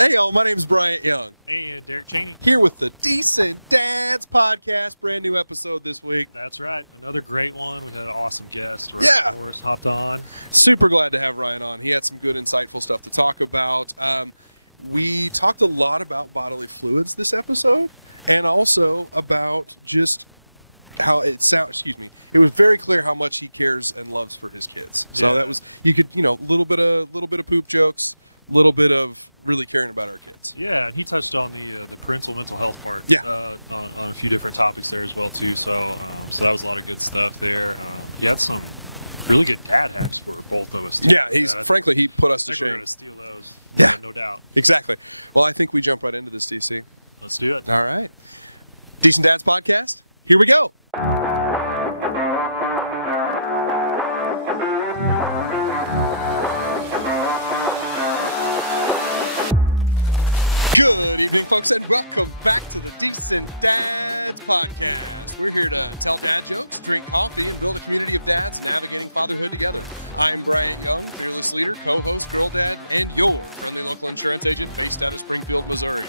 Hey y'all, my name's Bryant Young. And Derek Chaney. Here with the Decent Dads Podcast. Brand new episode this week. That's right. Another great one. We had an awesome guest. Ryan Morris hopped on. Super glad to have Ryan on. He had some good, insightful stuff to talk about. We talked a lot about bodily fluids this episode, and also about just how it sounds. It was very clear how much he cares and loves for his kids. So that was, you could, little bit of poop jokes, little bit of really caring about our kids. Yeah, and he touched on the parental mental health part. Yeah. On a few different topics there as well too. So that was a lot of good stuff there. He had some really good dad hacks for both of us too. Yeah, he put us to shame. We're going to steal those. Yeah, no doubt. Exactly. Well, I think we jump right into this, DC. Let's do it. All right. Decent Dads Podcast. Here we go. Good evening, folks, and welcome back to the Decent Dads Podcast. We're here to tell dad jokes, drink coffee, and build a community of dads navigating fatherhood together. I'm Bryant Young, fearless leader, co-host, girl dad, and your friendly local insurance agent based out of Springfield, Missouri.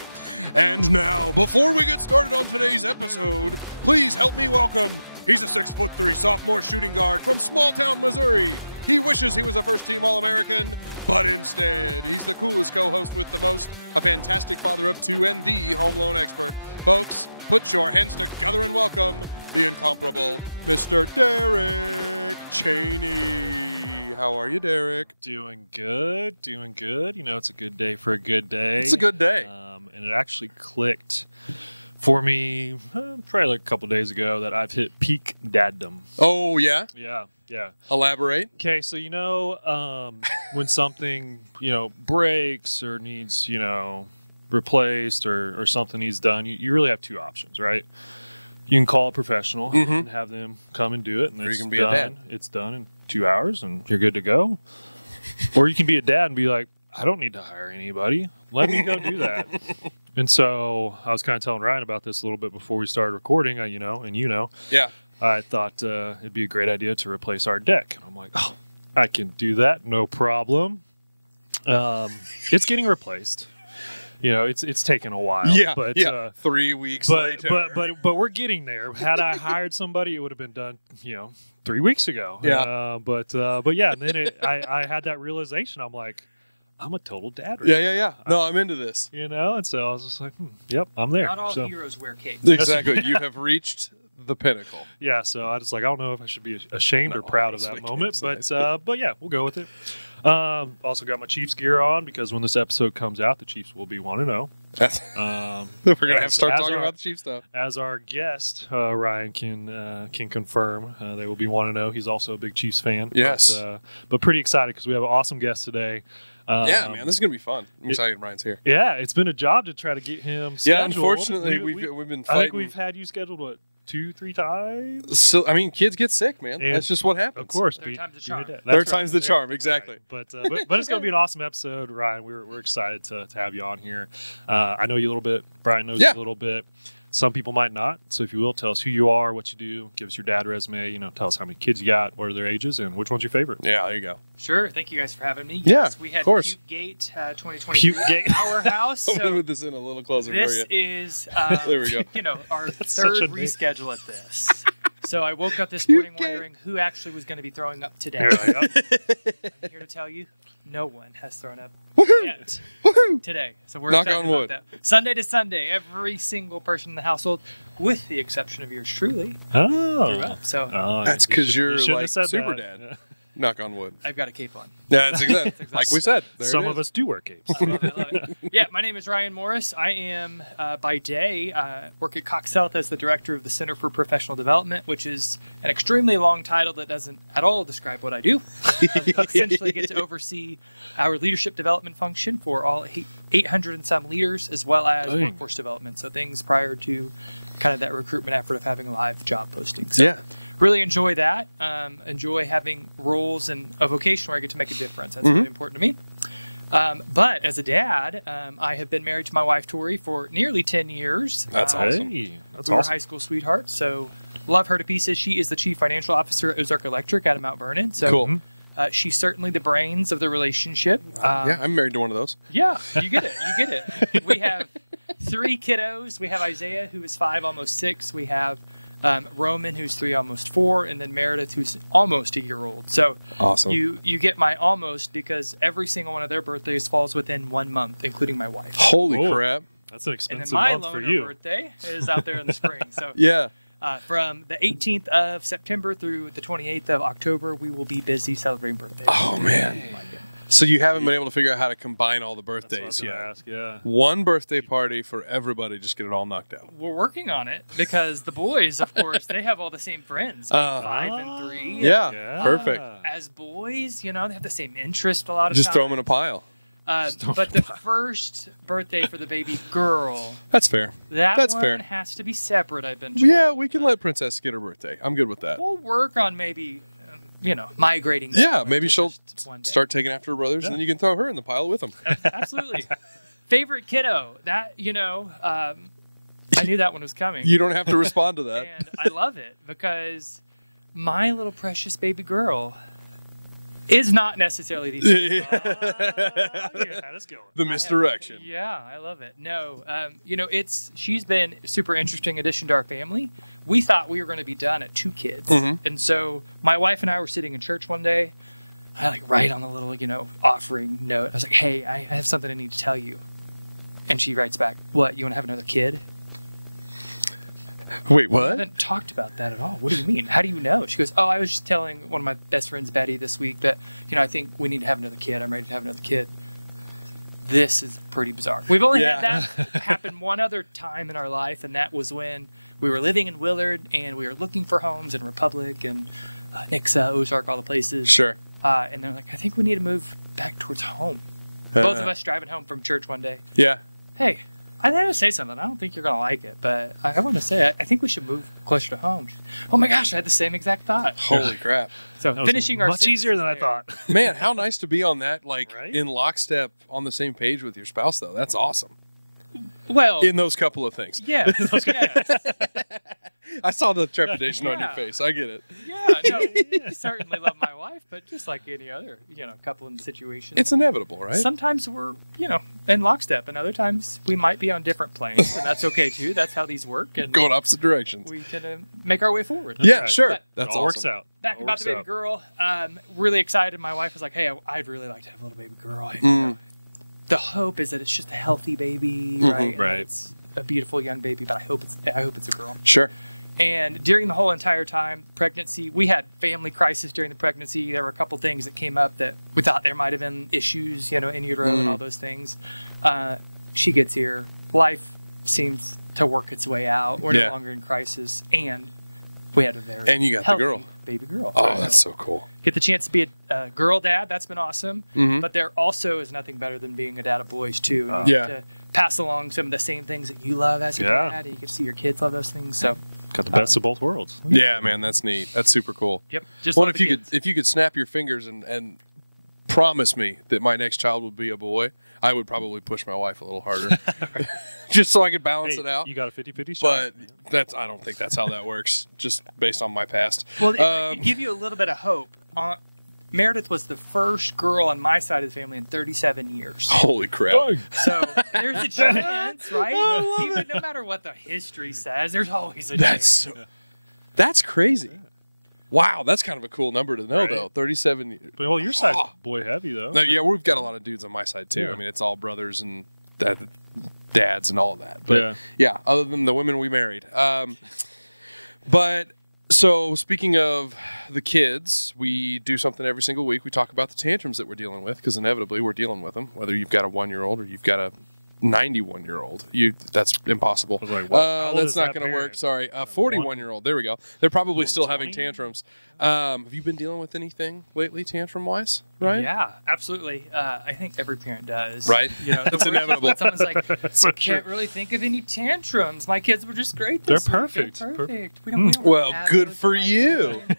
And now, before we get started on today's episode, please help me welcome, he's a 6'3" sophomore shooting guard from small town Missouri. He wishes he was a first-team All-American, but instead, he's the coolest co-host with the most, a fantastic father of two, and the home loan expert. Folks, put your hands together and welcome the incomparable Mr. Derek Chaney. How are you, Derek? Doing good. It's a good day for a good day. It's a good day. And it actually clicked for me probably like a couple days ago that I've hit peak daddom. Oh, yeah? Yeah. Elaborate. Okay, so when something, breaks or needs, replaced or something needs done, you really have two options, right? You can call a professional and have them come and do it, and or you can be a dad. It's done in 2 hours and you're good to go. Or you can be a dad and be like, I don't need to hire anybody. Let me go do that. And so I was kind of telling Ryan about this a little bit before we started recording, Yeah. I thought it'd be a great idea to replace our deck. And I'm like, oh, I can do that. No problem. It's getting replaced. It's taken a while. Yeah, but 3 weeks later. But we're getting there. Had I hired somebody, it would have been done, 3 weeks ago. Yeah. But yeah, and then I had that realization. I'm like, I'm a total dad right Yeah. No, I'm into this. And so I was just like, yep, I'm there. Not all heroes wear capes. Exactly. You have reached the pinnacle. Yeah, so I was like, I don't know if I should be ashamed or proud of that moment, but yeah, we'll go with it. Also got my Chiefs gear on because when this episode comes out, the Chiefs will be 1-0. We're gonna have to start talking about the Chiefs stuff. As our guest, Ryan can confirm, they will be 1-0. He's also a big Chiefs fan. Yes, but pretty excited because we have an awesome guest today. Yeah, man, this is gonna be fun. I'm excited Ryan's here. Yeah, it's been a job to try to get him scheduled. Yeah, unfortunately, we've been fighting. I think we've had you scheduled 2-3 times. So kids get sick, man. That's just what happens. Of course, third time's the charm. Third time's the charm, exactly. Right. But it's going to be an awesome episode, Ryan. We're excited to have you on here. I know you a little bit. Brian knows you a little bit. Some people might not. So if you will, tell us who you are, what you do, give us your dad resume. Tell us how many kids you got, what are their ages, and which one's your favorite. Yeah, there you go. Sure. Thank you guys for having me. Yeah, we had of course. Puke Gate 2020 at our house. I'm going to move this in a little closer for you. This is, there we go. Our third reschedule at this. So I woke up this morning wondering who actually was going to be throwing up today. I'm here to tell you, no one has thrown up yet today. So we're Knock excited on wood. about that. Sunday to Sunday, every single person in the household, with the exception of yours truly, threw up. So that's because you're like super that. dad. Yeah. Knock on wood. I've got a cape on. Yeah, that's exactly. Like we said. Some of us do wear capes. I love it. Yeah, my name is Ryan Morris. I am, by day, work at Cox Health as the director of the Center for Professional Development, which is an extremely long title that doesn't at all describe what I do. I essentially get to oversee our leadership development function for all 800 and some leaders, as well as workforce development. So things prior to kind of that recruitment effort of having a live job posting. So really enjoy that. Enjoy having roles in a vocation where I get to make a difference. That's really important to me. But as a dad, I have been married to my wife, Tori, for nearly 10 years. That's awesome. That's we were high school sweethearts, so love her to pieces. She is the chief financial officer at Ozark Electric out of Mount Vernon. So cool. She's certainly the brains of the relationship. Yeah, I'm married to one of those. Yeah, you get it. You get it. We have 3 kiddos. We have Isaiah, who is 5, almost 6. We have Roman, who's 3, almost 4, and then Meredith, who's almost a year old. So awesome. You get my almost because every single one of their birthdays falls within 1 month, including my wife. Holy crap! That's an expensive and then month my for you. loner birthday is out there in the spring. So yeah. From the 18th of September through the 28th of October, we will be busy celebrating birthdays. Oh man! So you haven't been able to figure out how to combine all the birthdays yet? Ask, yeah. One birthday party for everybody, just get it all knocked out. We're working on it because the boys, of course, they have all the same friends, 5 and 3. Yeah, perfect. As boys, you know, they have the same interest a lot of Just times. throw them in a pile. But the first birthday for the baby girl, That's fair. that's fair. has to be separate, I've been told. Yeah, we can let Princess get her birthday. I'm good with that. We'll work on maybe, migrating. Yeah, that maybe to she'll just one day. start taking after her brothers, and then you can throw her in the pile with them. Absolutely. Favorite kiddo. That, I knew that one was coming. You don't have to respond to that. And I love it because my little precious baby girl is not necessarily the The misdirection. I love it. No, she's been a super interesting addition to our family. We thought we were going to be done at 2 kids. Mm-hmm. And so my wife and I were sitting in church one day. I write on the little, offering note. I was like, hey, I have something I need to tell you. And she writes back, what, you want to have another kid? Wait, We what? haven't talked about that at all. What do you mean? How do you know? She goes, I was just telling one of my best friends, Betty, this week that, I think we need to have another kid. I'm ready to have another kid. This is pretty bizarre. We've only had that happen one other time in our life, and that was when we were living in Willard, and we were looking for homes in Republic and Nixa, Ozark, all the places. Sure. And they're like, I think we need to move back towards home. Both of us driving home from church one day. Yeah. Hey, I had to say something. I don't think you're going to like it, but I want to say I think we should move closer to home. Oh my gosh, I had the same exact thought. Holy crap. So finishing our much easier than I thought. Man, how nice to be on that, Right? in lockstep on the same page with your spouse, though. That's awesome. Well, In those couple of things. yes. I saw the trepidation on your Yeah. face. I get it. I certainly love my wife, but just like any other, couple in situations. It's inevitable, right? Sometimes we're, in lockstep, and other times we might be on different planes, and that's okay too. That's how these work, and Going opposite directions. we can make our way forward. Yeah, right. sure. But That's it all awesome. works out. Back All about works the baby out. girl. Really excited. My wife was like, "Hey, I'd really like to have a little baby girl." The hope is that it's just a healthy baby, right? And Right. It's a beautiful young baby, but I hope it's a girl. Sure. And during the whole entire time, pregnancy, we had family crisis during the pregnancy. There were a couple things that came up that we thought there might have been issues, in utero and all those things. She gets here. Life seems to work its way out. We're Yeah. no longer in crisis, and we had a very And you got the healthy girl. baby girl. Oh, that's so cool. Get the chance to be a girl dad. That's been awesome. Mhm. But there also is nothing better than being a dad of boys too. And Yeah. to pass along some of the same things that you love as a Yeah. dad. And you can see your kids love those things. So, Got the best of both worlds. Yeah, man, that's neat. That's super cool. yep. Just Well, love if the you kids. could snap your fingers and promise me that my next child would be a boy, I would probably push my wife a little harder, just so I could balance Hey, it out. you got a 50-50 shot. But I don't think that's how that works. Just based on my past. Well, it give you a little bit of hope. Meredith was the first girl on my side of the family in 37 years. Holy crap! So there's a chance, right? Even no matter what the history says, there's always a chance. That's crazy. Wow, that's kind of a cool number to know, Right. though. 37. But, well, your side's boy heavy, though. No, yeah, we've got a lot of dudes on my side too. Yeah. I mean, it's all brothers and dads and all of that. But yeah, other than the women we married. But so speaking of the kids, we do something every single week. We talk about the tantrums that we're dealing with because inevitably we're dealing with them. Whether you've got a 1-year-old or you've got a 91-year-old, that's impossible. I was like, what? How old That's is not that going to work. parent? Sorry, 41-year-old. There we go. They're probably still having 120? tantrums. Have you been dealing with anything lately, tantrum wise? Right? Yeah, absolutely. I think every parent does. Right. The It's worst is inevitable. when someone's like, So can't true. really think of any tantrums. My kids were just great. They're This week. perfect. They're Per- perfect. We don't Well, really have good those for in my you. family.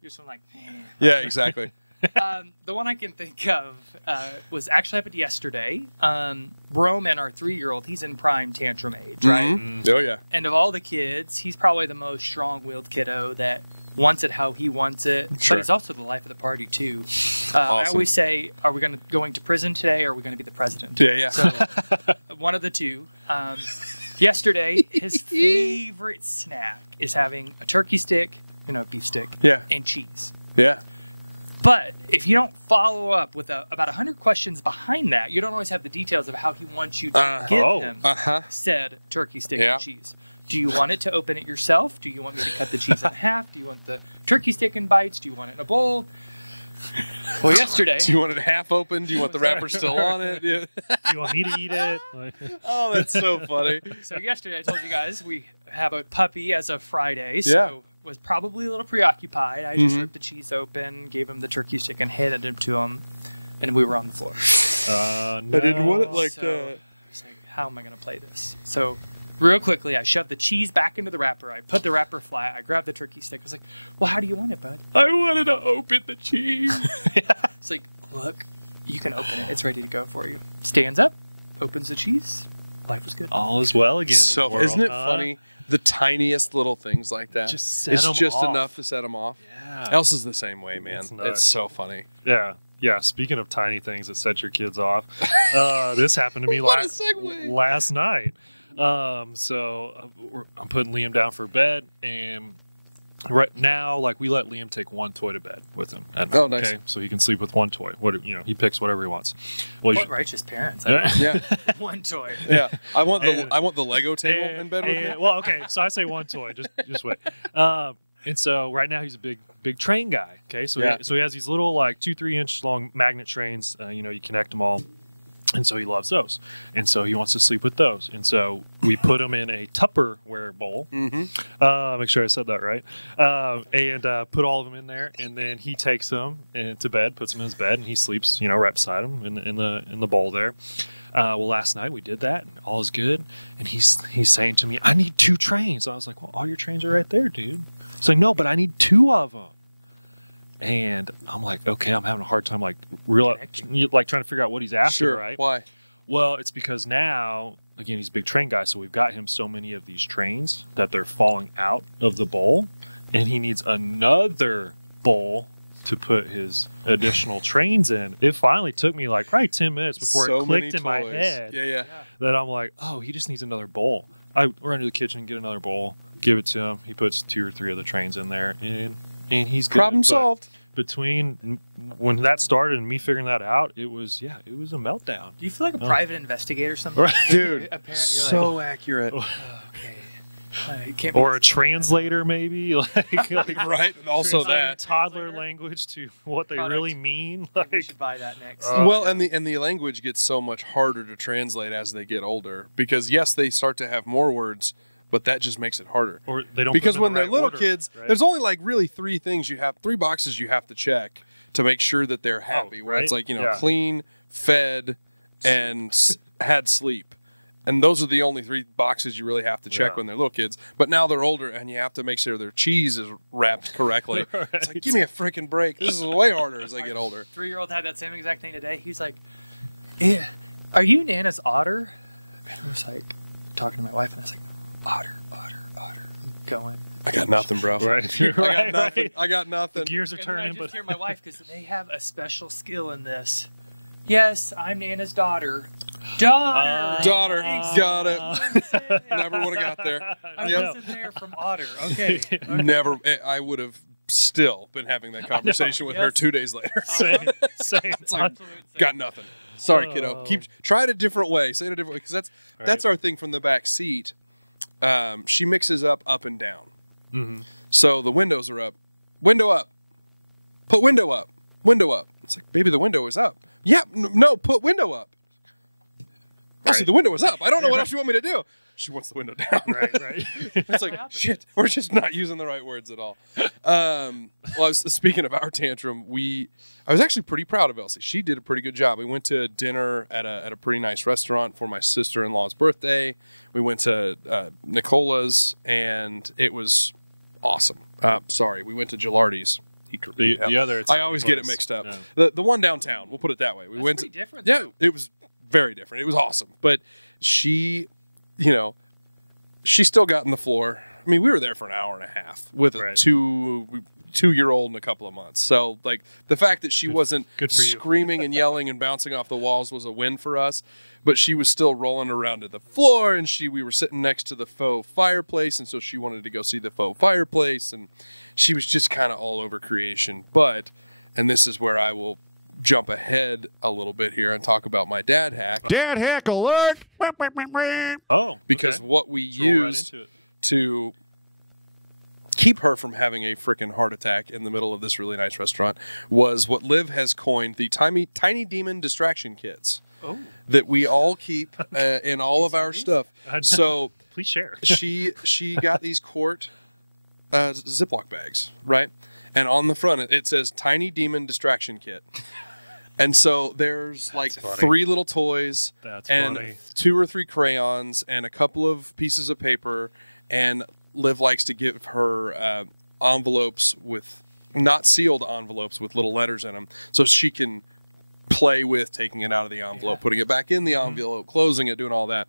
You're just like, Yeah, exactly. the one I can think of was actually happened yesterday. Roman, our 3-year-old, he's in prime tantrum age, right? Mhm. Oh yeah. And of all the kids, he's probably the most strong-willed kiddo that wants it how he wants it, Sure. but he's also the life of the party too. I Awesome. always say, are we going to prison today, or are we going to be the president? Yeah. So one of the two. Yesterday, his favorite snack is having a turkey stick, beef stick, Yeah. and cheese. Yeah. But if you don't follow up with about 100 questions behind that, you don't always have the details of how he wants you to give him said turkey stick and cheese. Do you want it to open it yourself? Do you want me to cut the cheese in half? Do you want the turkey stick in bites? Do you want it in a bowl? Well, yesterday... Do you want it half open? Do you want the wrapper still on it? Yeah. Do you want me to eat it? Oh, that's so funny. So yesterday I told you guys we have a puppy as of Friday, so was probably a little preoccupied. I just ripped the cheese open, gave him the turkey stick, and handed it to him, and we were on the floor. No. I didn't want it like So, that. I was like, how am I going to play this? So real quickly, I shoved the cheese back into the wrapper. I put the wrapper flat. I grabbed the turkey stick. I was like, well, how do you want it, bud? I wanted to open the cheese. It's like, look, you can open it. It's ready to go for you. Stands up, opens the cheese. Life was good. All is well again. So, in the world, isn't it funny? The tiniest little things like that. Just set it's 'em just off. enough to set them off. Yeah. Else is the same way, man. It's nuts. It's so funny. Yeah. Yeah. Speaking of tiny things that set your kids off, this happened to me What a segue. last night. So I'm putting Liam down for bed, and right now, we let Liam take one toy to bed with him. Oh, nice. Okay, so he can sleep with one toy. He picks whatever he wants. Well, What righteous parents. Yeah. One toy. Yeah. I want And- the Lego table in bed with me. Well, okay, so I say one toy. Just wait. And so right now he's a big train guy. Okay, so he has these little 2-3 inch long magnet trains. You connect them all. And so he loves those. And so he wants to sleep with those. And so we put him in a Tupperware bowl. Make sure I said that right. And put all of them in there. And then he takes them to bed, puts them in his bed, and he sleeps, right beside him in the bowl there. Well, last night we did that, and all is good. And he's saying to me, I need 2 trains. I was like, well, all your trains are right there, dude. He's like, no, but I need 2 of them. And I'm like, okay, I'm having a hard time trying to figure out what he's after, Sure. right? Why? Well, it's because now, again, he's a big train guy, so we've got him so many of these trains that they're falling out of the bowl, and he needs another bowl to put his additional trains in. It finally took me probably 10 minutes before So it many clicked in my toys. head Yeah. that I'm like, oh, he just needs another bowl. I run to the kitchen, get another bowl, give it to him. He puts 2 or 3 of the trains in there, and he's good. Problem But solved. between when that started and me figuring that out, it was a meltdown. Do you feel like a private investigator or something? Right. Dude, Apparently, so accurate. okay. It can't be Or a this one. translator, maybe, Right? Also that. toddler language to what they Product. really mean. We should buy that next. Well, and the language gets so much harder to translate as they get older because yes, they start to have more words, but that just makes it harder. Or they don't Because put them when in the they're right little order, kids, right? there's only really 3 boxes you have to check to make sure that they're happy. Where it's right? Yeah. clean, fed, and had sleep. And those are the only 3 boxes you really have to check Yeah. when they're little kids. But now they're older, and you have to make sure their cheese is wrapped correctly. It's like, give me a freaking break. This is way harder as they get older. 3-year-old had that same exact thing today. He's like, "Yeah, are you Nana's otter?" And I was like, talking to my wife, and I was like, "Otter, otter, otter." I'm going. I got nothing, bro. Right. I got Right, nothing. right. I got nothing. Gears are And then I turning, just but hear my wife because they have a special skill in this. Yes, I'm Nana's daughter. Daughter. Got it. it. Never would have got there. I Yep. wasn't there from otter. Okay. Never. I would have still been having that conversation with her Yes. 2 days later. same. It's like, got nothing. Sorry, kiddo. Try it a different way. Say it a different way because that's our thing from the back seat. She mixes up and down. Mm-hmm. So the windows are up. Window up. Put window up. Window up. It's like, baby, the window is up. Yeah, no, put window up. I see the window is up. I don't know what else you want me to do. She wants the window down. Right. It's like, shit, we're just not using the right words at all. Speaking of our tantrum, I was actually pretty proud of Elsie. She did a pretty good job. We went to dinner at a pretty nice restaurant for my sister-in-law's birthday. We went to Nicola's, and it was awesome. Sorry, we went to Gilardi's. The other. I always get it mixed up. Yeah. The one downtown, we'll put it that way. We went pretty different, Yeah, though. it was very different. It was awesome. But she, she still got on the floor I mean, we were there for an hour and a half with a 2-year-old and a couple of months. So, like, the fact that she wasn't screaming and yelling and bouncing off the walls was a win for us. But she was still rolling around to the floor, and we were sitting next to the faux fireplace, and so she wanted to go see the faux fireplace, and she was just kind of all over creation. But, and this is where I will jump ahead a little bit here and talk about my dad hack. Dad hack alert! Oh, because what we used to keep her from having a freaking heart attack in the middle of this really nice restaurant was what Liv has coined the tiny demon distraction kits. Oh. That we all keep in all of our stuff. So please share. she got these quart Ziploc bags, right? And on the front it says "Tiny Demon Distraction Kit." And so there's like 3 little toys and 2 or 3 crayons and a couple of pieces of paper. And Liv likes to give her envelopes with not sealed envelopes with little letters in them, so she can play with taking it out of the envelope, putting it back in the envelope, closing it, doing all that.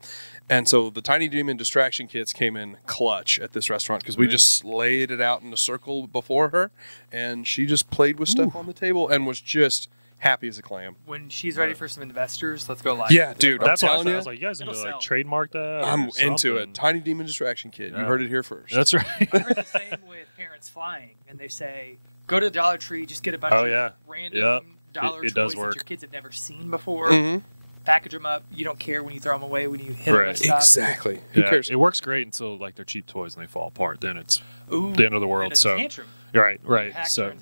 And so the Tiny Demon distraction kits came in clutch at this restaurant because we just laid it out in a circle before her, and she just played with stuff on the table and was just happy as a clam. When she's ready for some investors, let's go live. Yeah, dude, that's I'm what telling you. I was like, you guys need to like trademark that. I'm into it. Tiny Demon distraction kit. You heard it here first. That's right. I heard the same with parents flying, and they say, go to the Dollar Tree, just get a bunch of random dollar toys that your kids have never seen before. Package them up. You don't care when you throw them away, when you hit them with stuff. Exactly. Who cares? It works great until like they're cheap toys and they fall apart. Then it's the end of the world. So tantrum. Right. So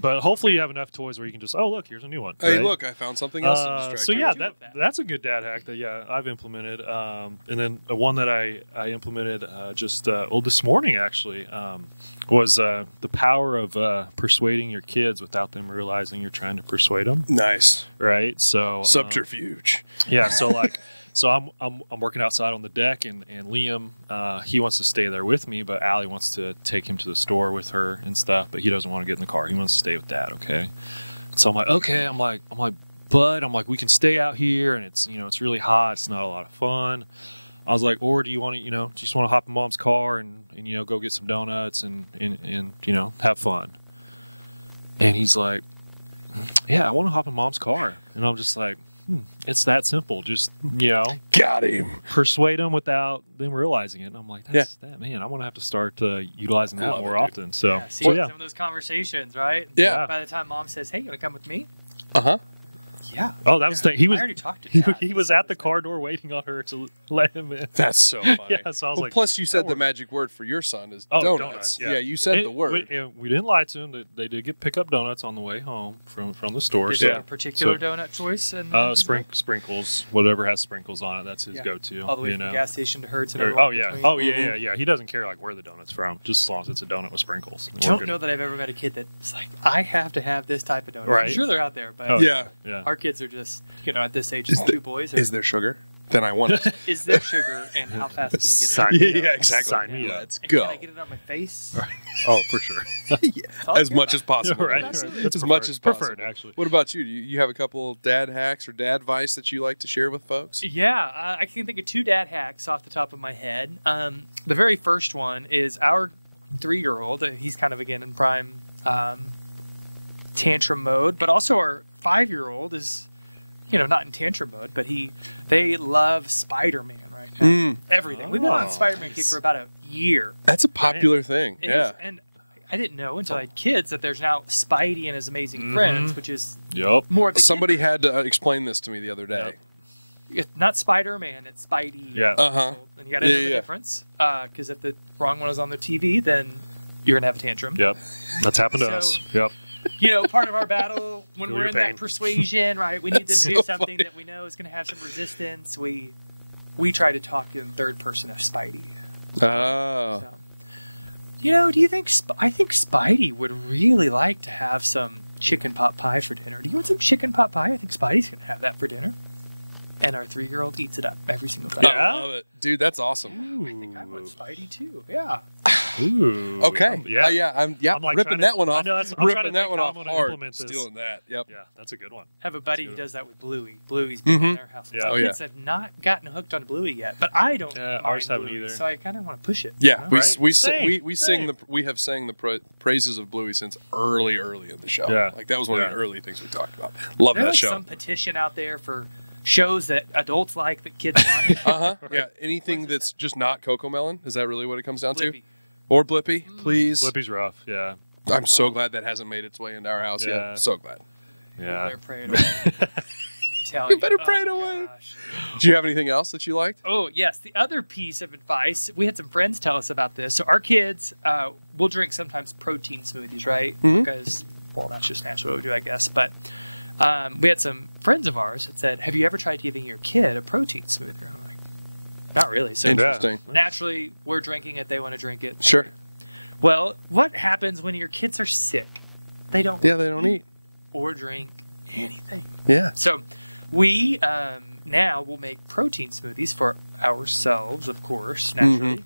but hopefully you have enough toys where you can just look, here's a new one. Hey, look, I found something else to distract you. So that's a good dad hack that I've implemented. And then the one that I implemented this morning actually was the power of persuading your kids without them realizing you're trying to persuade them. Nice. Right. So subterfuge. So I'm working outside on the deck, and Liam he wants to stay there with me, but Allie wants to take him to the store with her and stuff, but he doesn't want to get in the car. He wants to stay with Dad. Okay. So I'm like, okay. I'm like, bud. I'm like, we can stay out here, and it's it's really hot. It's not a lot of fun. I was like, or do you want to just want to hop in Mom's car and go get some donuts and have fun? And he's like, yeah, I want to hop in Mom's car. And I'm just like, it's that simple. Just, got him. Persuade them without them realizing it. And I'm like, that's that, man. I'm going to have to start utilizing that more often. So, some of those conversations, right? Yeah. By the time Mom says, hey, you want to come with me? Uh-huh. Yeah. Oh, that was the thing. I already talked to Dad. He was at the car door waiting on her to let him in. That's so funny. So I was like, plus you said the magic word for your son is donuts. Yeah, you said the word. We didn't lie to him. They did pick up donuts on the way home from the store. Did you have a particular donut choice? Sprinkles. Whatever has sprinkles on it, that's his go-to. All the way from the gas station to Hertz. And yeah. He doesn't care where the donut's from, just as long as it's a donut with sprinkles. I don't know that I've ever met a kid that's like, I have to have this type of donut. Right. I'm sure they're out there, but our kids are just, at this age, just 2 boys. Is there sugar? Then I want it. Is there sugar, and how fast can you get it? Yeah, exactly. Sign me up. Let's go. Can I get it on my face? Right. Oh, for sure. As much as possible. Right. That's as much as possible. Preferred, actually. What about you? Do you have a couple dad hacks or dad advice that you like to share with folks? Yeah, I can think of 2 dad hacks off the top of my head. The very first one is our 3-year-old. He's kind of, again, in prime tantrum mode, but also our 5-year-old is, not in tantrum mode, but they love Spider-Man right now. Everything. We've been on Spider-Man kick for about a year. That's a popular thing. And I didn't know until I had kids that there's now Spidey and his Amazing Friends, which is more of the somebody had to explain this to me the other day. It's not Spider-Man, it's Spidey. Yeah. And you got to know the difference, because if the wrong one is on the TV, then you're going to have a tantrum. Yep. That's happened to us. Yep. Part of our battle when we're in that persuasion, right? We need them to do something that we know is going to have some resistance. We try to talk in third person of Spidey. Oh. So, do you think I think Spidey would really like to have some chicken pot pie for dinner? Do you want some chicken pot pie? I think Spidey's going to have that for dinner. And our 3-year-old eats it up every single time. I love it. Dude, that's awesome. I think I want Spidey too. Yeah. Ooh. Okay. I'm like ripping that one off. I know, I'm ripping that one off hard. Implement this. Stealing that. Yep. Yeah, that's a good one. I have a buddy who does that with Bluey. Bluey's been in their house. Yeah. Kids have not gotten hooked on Bluey yet, but I don't. Ours haven't Bluey, either. So I kind of want to push it. Yeah, we have sang the praises of Bluey since early in the show. Yeah. Like that was one of the early things we talked about. Love that There's show. Some petition out there for shows that adults like that kids want. Yeah. Anything that's just not Cocomelon. Is that really what it comes down to? Blippi. Or Blippi, please. Blippi's rough. Yeah. I'm so glad that hasn't made its way into our house yet. So glad. Yeah. Better pray it away. You better pray it away. Do you have anything else that you liked? Oh, yes. The other piece of advice, we had some friends tell us about this. So our kids will drink sometimes protein smoothies, right? Because, well, that's just naturally what we do, I guess. But we had some friends of ours that said, have you ever tried giving your kid a protein smoothie? I'm like, not really. So interesting. Naturally, we're drinking it. They want to drink it. Sure. Well, what happens when your kids are sick? They don't eat or drink anything. Yeah. So we now will make protein smoothies for ourselves, of course, naturally.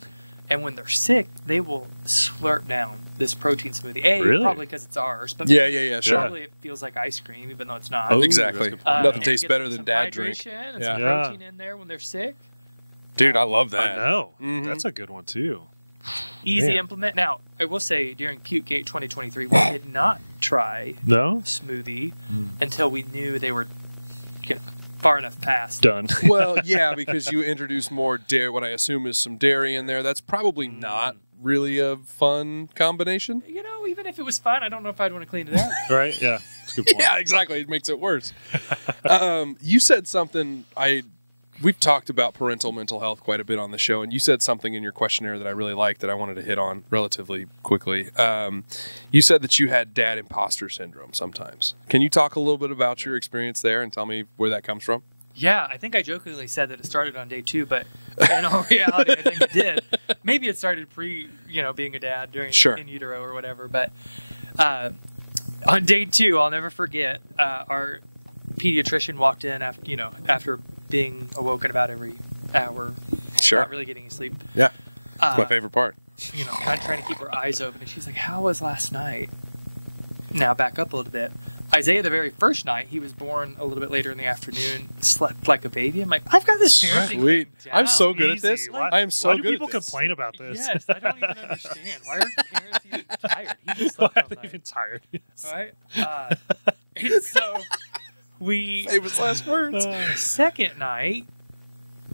And when they're sick, they will slurp down this protein smoothie. Probably because it's ours. But yeah, sure. Probably it feels like ice cream, even though it's not. Oh, exactly. Nothing tastes better than dad drink. And some protein in there when they're sick. Dude, I love that. I know. That's a good one, too. Easy to implement. Now, I will say, during Puke Gate 2023, we did not try smoothie until we knew they were far enough past. Done. Well, yeah, because you introduce more dairy, what I assume is some dairy in there. That's probably not really a fun combination. Even if it was fun, I don't know if I'd want to clean it out. Right? Yeah. That's a good point. Yeah, exactly. It makes it worse. You said something we've talked about parental mental health quite a bit on the show, and you said something in your questionnaire that I really liked that I wanted to hit on relatively quickly. You said that you had dad imposter syndrome sometimes. Can you talk a little bit about your experience there and tell me where that comes from? Yeah, I think I jokingly said that it started on day 2, but in all reality, I think it did. Maybe it started being a dad during in utero or whatever. But on day 2, I'll never forget, our pediatrician walked in after being awoken about every hour, not really getting any sleep. Yeah, that's my favorite part. Kind of trying to keep her eyes open, and she's like, "How was last night?" Now back up a little bit. Isaiah, the very first night, he was born a little bit later in the afternoon, slept like a baby. I'm like, I've got this parenting. Sweet. I'm so good Easy. at this. I am so Why good do people at this. complain about this? Yes, I don't even understand. Why are parents even tired? He just slept Why all are they night. even tired? Yes. Right? And so famous last words. Second night,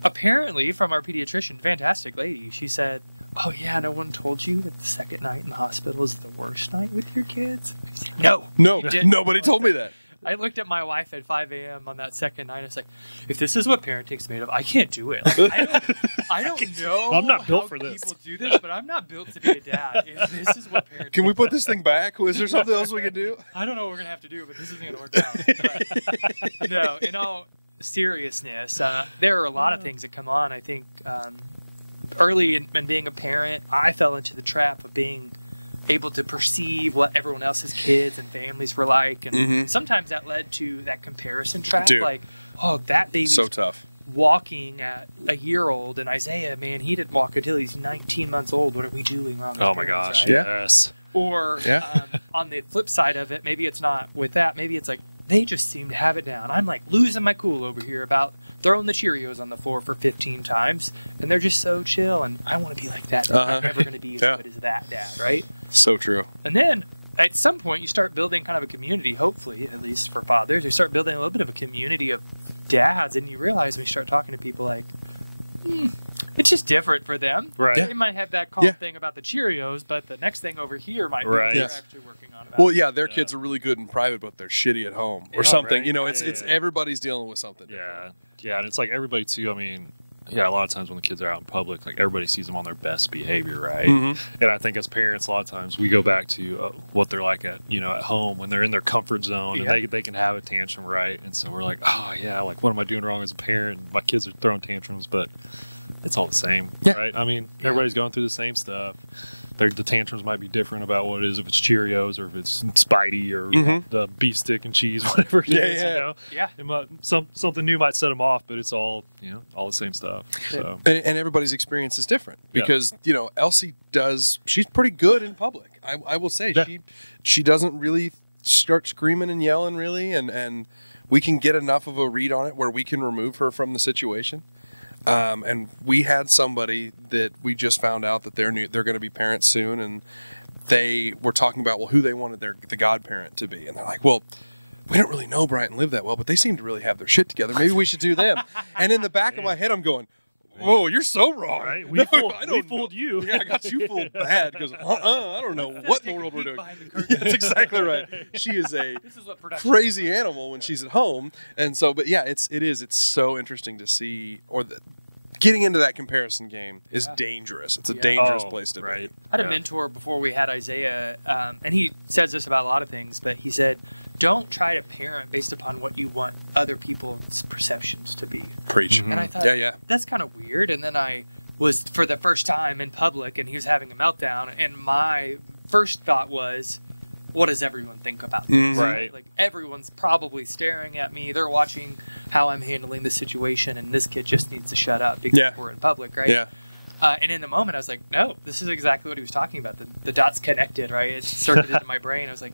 apparently from our pediatrician, fantastic lady, she said, "Oh yeah, no one told you that the second night in the hospital is the worst night with your kids?" I said, No, nobody told me that. I looked at my wife at 5 a.m. on that second night. I was like, if this is what parenting's made of, I can't do it. Like, I don't know. I'm not built how for this. People do this, but I'm not built to be a dad. If this is what parenting. Can we put this thing back? Is there something else we can do? I don't know what we're gonna have to do, but this isn't gonna work out. But, no, in all seriousness, there are a lot of things that come on. I think early in being a parent, I fell into the trap of being able to perceive what everyone else's kids and families were like, and sometimes that led to that comparison trap. Dude. Like, oh, that baby's So tough. walking at a year old, and Isaiah, man, he didn't walk until he's 19 months old. What are we doing wrong as Oh my parents, gosh. right? Yes. Or on the flip side of it, maybe it's not with that. Maybe it's like they just seem to have it down. I'm like losing my cool over here about throwing the Cheerios on the floor for 15 times, and they're just so chill, and I want to be like that. I'm never going to be as good as that dad, right? So true. And then at some point, you start building kind of a community, hopefully, at least for fathers. You start building a little bit of a community of dads, and you realize when you start talking to people like, it's just different for them. Right. They might have that calm thing about the Cheerios, but the next thing over here might be what they're actually working on. Well, yeah, their kids are really good in private, but they're shitty at home or something. Right. You know, it's everybody's dealing with something. Yeah, and it's like everybody too. I mean, a lot of times when the kids are out in public, like everybody sees them on their best behavior, right? And I think as parents, a lot of times we go back to what they're like at home when they're in their comfort zone and they can have a tantrum, right? And so we're like, oh yeah, like what am I doing wrong as a parent? My kids are throwing tantrums, but it's all the same, Yeah. right? I mean, everybody's going through the same stuff. The tantrums might be different about what it is, if it's Cheerios or if it's Spidey or the beef stick and cheese, whatever it is. You know? It might, something new might set them off, but it's all all the same stuff. So and everybody's experience is different because Elsie she's pretty good in public. I will say she doesn't really start screaming and yelling really, and we can get enough of a read on it where we can remove her from the situation. And we had somebody that we just found out that they're going to be parents soon, and they were talking about who they wanted the godparent to be, and they're like, well, we don't really know Bryant and Liv that well, but they seem to really have their shit together. Maybe we should do them. And in the back of my head, I'm going, whoa, you're so wrong. Right? We fooled you. Yeah, I got you fooled bad because I don't know what in the world we're doing. That's exactly right. She is a crazy animal when she's at home, and so. But yeah, it's so interesting to see, getting into that comparison game is dangerous. It's a dangerous place to be. I had a mentor before we had Isaiah, and he says this about a lot of things, but he said, don't try to parent based upon what you want other people's perceptions to be. Preach. And I thought, that's kind of weird. And then I was, for the first time in public, and he was having a meltdown, and my first thought was, what does everyone think about this? Right. Like, everyone's probably staring at me. They're watching how I'm handling the situation, and this kid just needs to shut up because we're in public, right? Yeah. And in the moment, I was like, no, this is exactly what he was talking about. The dots connected, right? It circuited into my brain. I was like,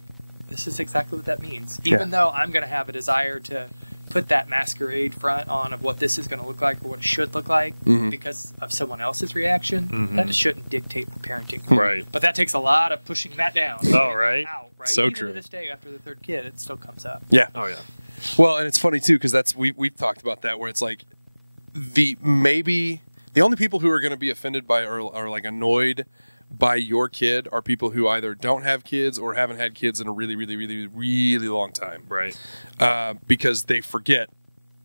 this is exactly what that means. Even though I'm going to have a desire to put that masquerade front on of what this is going to look like or what it should look like because of someone else's reaction, that shouldn't dictate parenting. Right. But that takes a lot of pushing that down. Right. Out, right? So Even true. to this day, after the third kid, it still comes up. Yeah. Oh, yeah. Well, and it's funny, too, because we've talked about that where it's like the only people who are going to be offended by or like annoyed by your kid are people who either don't have kids or haven't had kids in a really, really, really, really long time. Right. Because they forget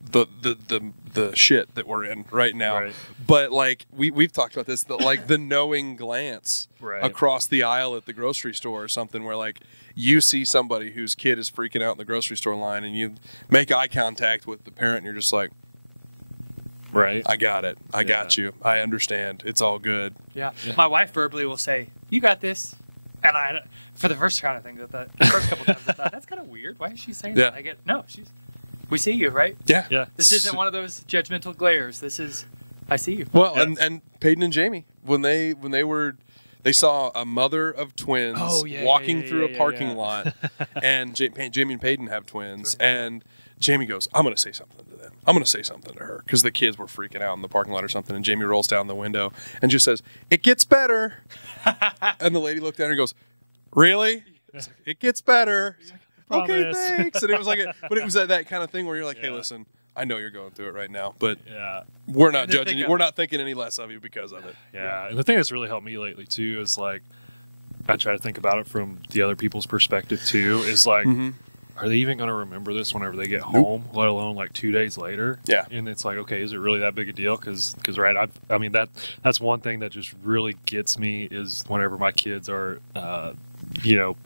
the shit that we're in right now. Right. But like we've talked about this, like the knowing glance across the aisle at the grocery store or something where like you see somebody whose kid is freaking out in the grocery store line and you make eye contact with the parent and you're just like, right. I got it. I got you. I understand. It's all good. Yeah. My wife verbally will say, you got this. And I, for the first kind of thing, the first couple times I thought, that's kind of weird. Why is she saying that? I get, no, we see you, right? Yeah. Yeah. This isn't one of those judgmental glares. This is, I see you. Well, and Peyton and Jamie, when they saw a mother of twins walking through a parking lot, and Jamie and Peyton have twins, and Jamie goes, I'm going to say something to them. I'm going to say something to her because the kids were freaking out in the parking lot or something, and Jamie rolls down the window and just says, it gets better. And the lady looked at her and goes, really? It gets better. Okay, thanks. And it was like, but it was that kind of thing where you're like, hey, listen, I know you're going through it right now, but we're not judging you. We're not thinking any less of you because of it. Yeah. And the thing that's really helped me lately too is like, I try to think about it from the other people's perspective too, is like, are they even going to remember this whenever they get home, let alone like 2 days later? Yeah. And it's like, okay, is it really that big a deal? Because right, I mean, that's one thing that just really gets me is whenever my kids are,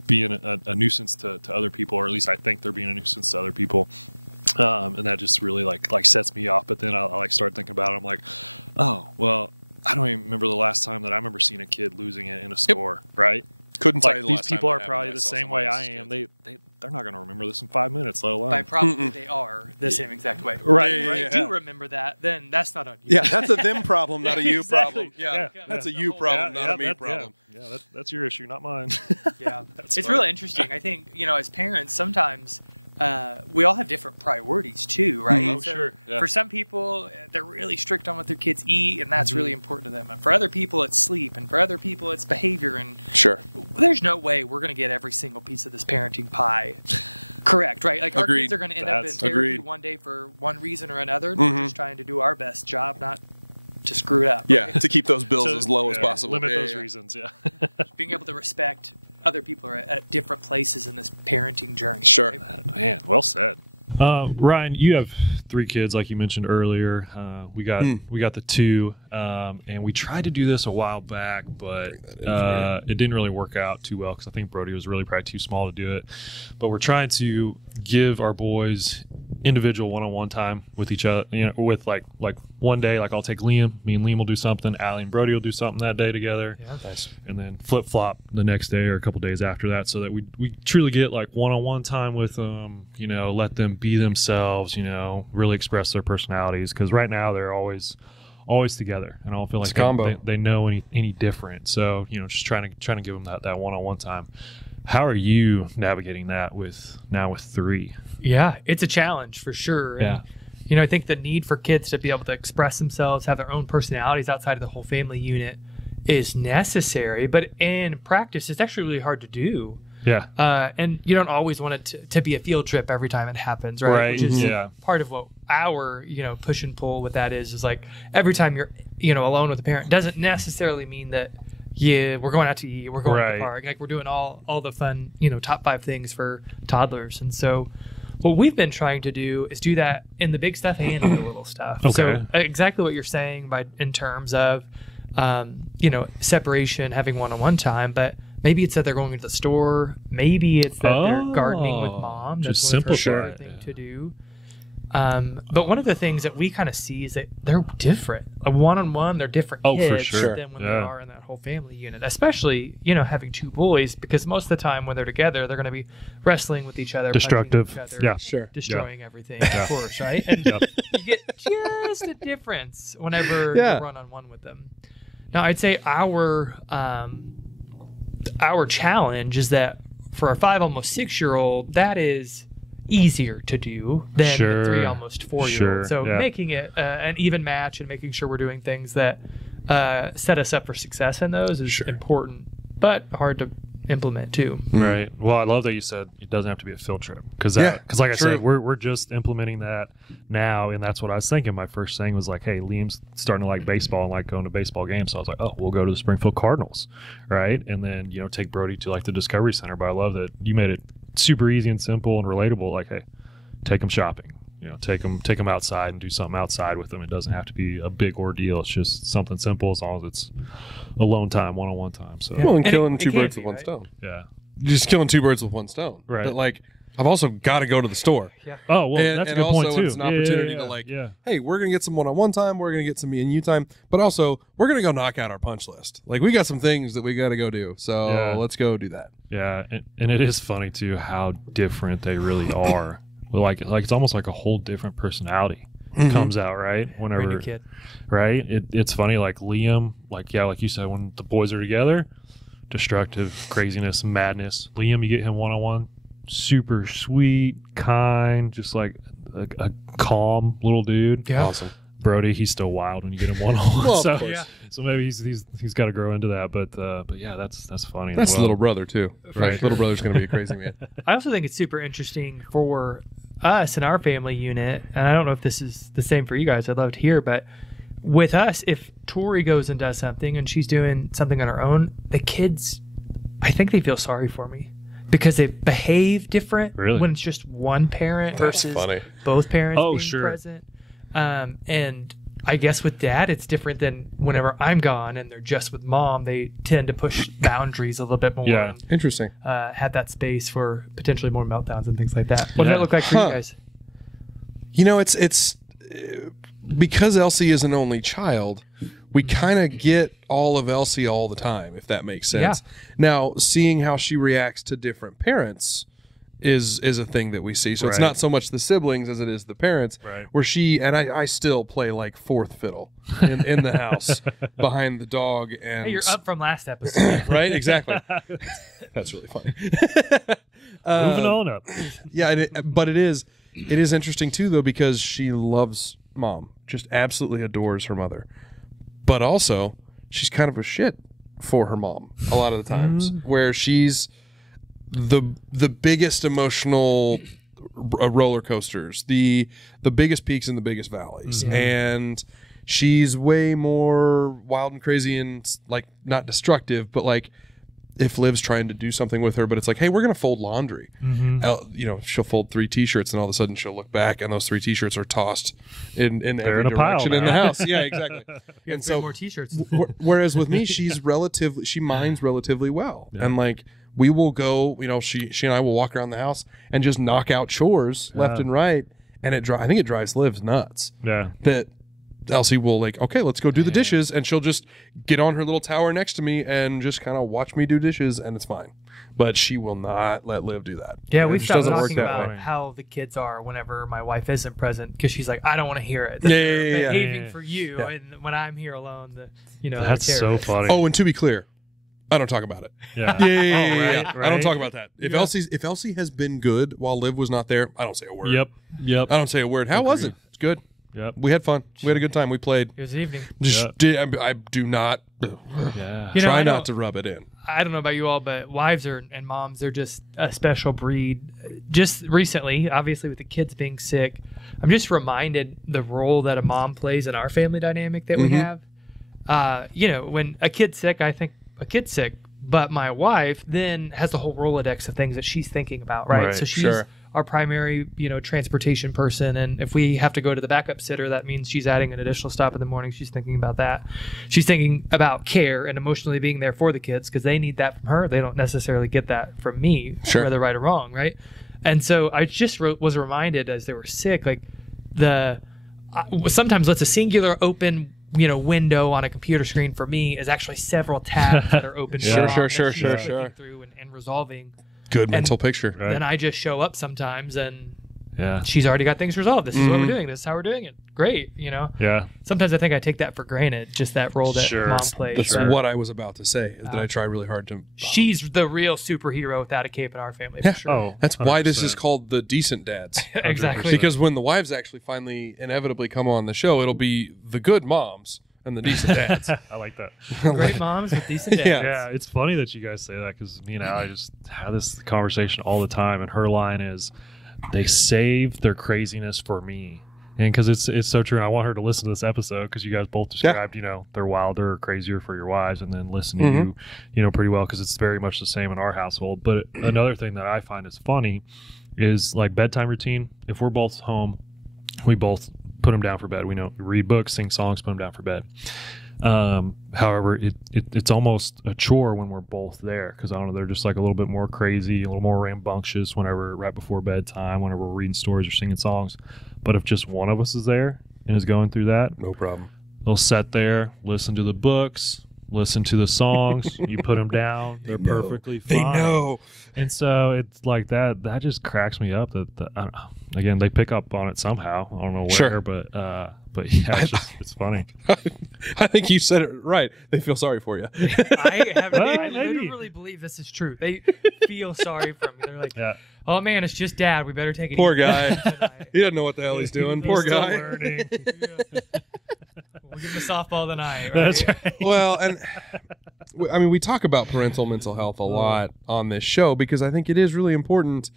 being a nuisance to other people, or at least I think they're being a nuisance to other people. And that just really like sets me off. But then I like start thinking about it. I'm like, oh, well, I don't even remember the last time that I remember seeing a kid losing it in a store, right? Couldn't tell like you the these last people time are probably the same way I am. They're not going to remember this in 5 minutes, let alone. By probably they are the same exact way. Right. Right. Do remember that? Then that's not on you. Yeah, that's a them problem, not a you Exactly. problem. Yeah, that's a you problem, not a me problem. Yeah, that's your issue, not mine. Yeah, it's really interesting. I think as parents, sometimes we all have different priorities too, right? Oh, sure. Yeah. For some people, they're really strict on what their kids eat, and that's really important to them. And for other people, it's sleep, and for other people, it's behavior. And there's no way we're going to get every single piece of this parenting pie correct, right? Like our kids are going to end up in therapy one day for one reason or another. And we're just trying to do our best job, not to screw it up. Yeah, to keep those bills as low as possible. Limit those reasons, Being able to respect other people are at different places in this parenting journey. Sure. Right? Man, well said. Ryan, you have 3 kids, like you mentioned earlier. We got the 2, and we tried to do this a while back, but it didn't really work out too well because I think Brody was really probably too small to do it. But we're trying to give our boys individual one-on-one time with each other, with like one day, like I'll take Liam, me and Liam will do something, Allie and Brody will do something that day together. Yeah, nice. And then flip-flop the next day or a couple days after that, so that we truly get like one-on-one time with them, let them be themselves, really express their personalities, because right now they're always together, and I don't feel like they know any different. So just trying to give them that one-on-one time. How are you navigating that with 3? Yeah, it's a challenge for sure. Yeah. And, I think the need for kids to be able to express themselves, have their own personalities outside of the whole family unit is necessary. But in practice, it's actually really hard to do. Yeah. And you don't always want it to be a field trip every time it happens, right? Which is part of what our, push and pull with that is like every time you're, alone with a parent doesn't necessarily mean that, yeah, we're going out to eat, we're going to the park. Like we're doing all the fun, top 5 things for toddlers. And so what we've been trying to do is do that in the big stuff and in the little stuff. Okay. So exactly what you're saying in terms of, separation, having one-on-one time, but maybe it's that they're going to the store. Maybe it's that they're gardening with mom. That's just one of her simple favorite thing to do. But one of the things that we kind of see is that they're different. A one-on-one, they're different kids than when they are in that whole family unit. Especially, having 2 boys, because most of the time when they're together, they're going to be wrestling with each other, destructive, punching each other, destroying everything, of course, right? And you get just a difference whenever you're one-on-one with them. Now, I'd say our challenge is that for a 5, almost 6-year-old, that is easier to do than the 3, almost 4-year-old. So making it an even match and making sure we're doing things that set us up for success in those is important, but hard to implement too. Right. Well, I love that you said it doesn't have to be a field trip, because like I said, we're just implementing that now, and that's what I was thinking. My first thing was like, hey, Liam's starting to like baseball and like going to baseball games, so I was like, oh, we'll go to the Springfield Cardinals, right? And then take Brody to like the Discovery Center. But I love that you made it super easy and simple and relatable. Like, hey, take them shopping, take them outside and do something outside with them. It doesn't have to be a big ordeal. It's just something simple, as long as it's alone time, one-on-one time. So and killing 2 birds with one stone. Yeah, just killing 2 birds with one stone. Right. But like, I've also got to go to the store. Yeah. Oh, well, that's a good point too. It's an opportunity to hey, we're gonna get some one-on-one time. We're gonna get some me and you time. But also, we're gonna go knock out our punch list. Like, we got some things that we got to go do. So let's go do that. Yeah, and it is funny too how different they really are. Like it's almost like a whole different personality comes out, right? Whenever brand new kid. Right? It's funny, like Liam, like you said, when the boys are together, destructive, craziness, madness. Liam, you get him one-on-one, super sweet, kind, just like a calm little dude. Yeah. Awesome. Brody, he's still wild when you get him one-on-one. Well, So maybe he's got to grow into that. But yeah, that's funny. That's the little brother too, right? Little brother's gonna be a crazy man. I also think it's super interesting for us in our family unit, and I don't know if this is the same for you guys. I'd love to hear, but with us, if Tori goes and does something and she's doing something on her own, the kids, I think they feel sorry for me, because they behave different when it's just one parent versus both parents being present. And I guess with Dad, it's different than whenever I'm gone and they're just with Mom. They tend to push boundaries a little bit more. Yeah, interesting. Have that space for potentially more meltdowns and things like that. What does that look like for you guys? It's because Elsie is an only child, we kind of get all of Elsie all the time, if that makes sense. Yeah. Now, seeing how she reacts to different parents is a thing that we see. So it's not so much the siblings as it is the parents, where she, and I still play like fourth fiddle in the house behind the dog. And hey, you're up from last episode. Right? Exactly. That's really funny. Moving on up. Yeah, but it is interesting too, though, because she loves Mom, just absolutely adores her mother, but also she's kind of a shit for her mom a lot of the times, where she's the biggest emotional roller coasters, the biggest peaks and the biggest valleys, and she's way more wild and crazy and like not destructive, but like if Liv's trying to do something with her, but it's like, hey, we're going to fold laundry. She'll fold 3 T-shirts, and all of a sudden she'll look back, and those 3 T-shirts are tossed in every direction in the house. Yeah, exactly. And so more T-shirts. Whereas with me, she minds relatively well, and like we will go. She and I will walk around the house and just knock out chores left and right. and I think it drives Liv nuts. Yeah. That Elsie will like, okay, let's go do the dishes, and she'll just get on her little tower next to me and just kind of watch me do dishes, and it's fine. But she will not let Liv do that. Yeah, we stopped talking about how the kids are whenever my wife isn't present, because she's like, I don't want to hear it. They're behaving for you, and when I'm here alone, that's so funny. Oh, and to be clear, I don't talk about it. Yeah. Yeah. Right? I don't talk about that. If Elsie has been good while Liv was not there, I don't say a word. Yep. I don't say a word. How was it? It's good. Yep. We had fun. We had a good time. We played. It was the evening. I do not try not to rub it in. I don't know about you all, but wives and moms, they're just a special breed. Just recently, obviously with the kids being sick, I'm just reminded the role that a mom plays in our family dynamic that we have. When a kid's sick, I think a kid's sick, but my wife then has the whole Rolodex of things that she's thinking about, right? So she's our primary, transportation person. And if we have to go to the backup sitter, that means she's adding an additional stop in the morning. She's thinking about that. She's thinking about care and emotionally being there for the kids because they need that from her. They don't necessarily get that from me, whether right or wrong, right? And so I just was reminded as they were sick, like sometimes it's a singular open window on a computer screen for me is actually several tabs that are open. Sure. Clicking through and resolving. Good mental picture. Right. Then I just show up sometimes and she's already got things resolved. This is what we're doing. This is how we're doing it. Great, Yeah. Sometimes I think I take that for granted, just that role that mom plays. That's what I was about to say, is that I try really hard to... She's the real superhero without a cape in our family, for sure. Oh, that's 100%. Why this is called the Decent Dads. Exactly. Because when the wives actually finally inevitably come on the show, it'll be the good moms and the decent dads. I like that. Great moms with decent dads. Yeah, it's funny that you guys say that because me and Allie just have this conversation all the time, and her line is, they save their craziness for me. And because it's so true, and I want her to listen to this episode because you guys both described, they're wilder or crazier for your wives, and then listen to you, pretty well, because it's very much the same in our household. But another thing that I find is funny is like bedtime routine. If we're both home, we both put them down for bed. We read books, sing songs, put them down for bed. However, it's almost a chore when we're both there because I don't know, they're just like a little bit more crazy, a little more rambunctious whenever right before bedtime, whenever we're reading stories or singing songs. But if just one of us is there and is going through that, no problem. They'll sit there, listen to the books, listen to the songs. You put them down, they're perfectly fine. They know. And so it's like that just cracks me up that again, they pick up on it somehow. I don't know where, but yeah, it's funny. I think you said it right. They feel sorry for you. I literally believe this is true. They feel sorry for me. They're like, oh man, it's just dad. We better take it Poor easy guy. tonight. He doesn't know what the hell he's doing. Poor guy. We'll give him a softball tonight, right? That's right. Well, and I mean, we talk about parental mental health a lot on this show because I think it is really important.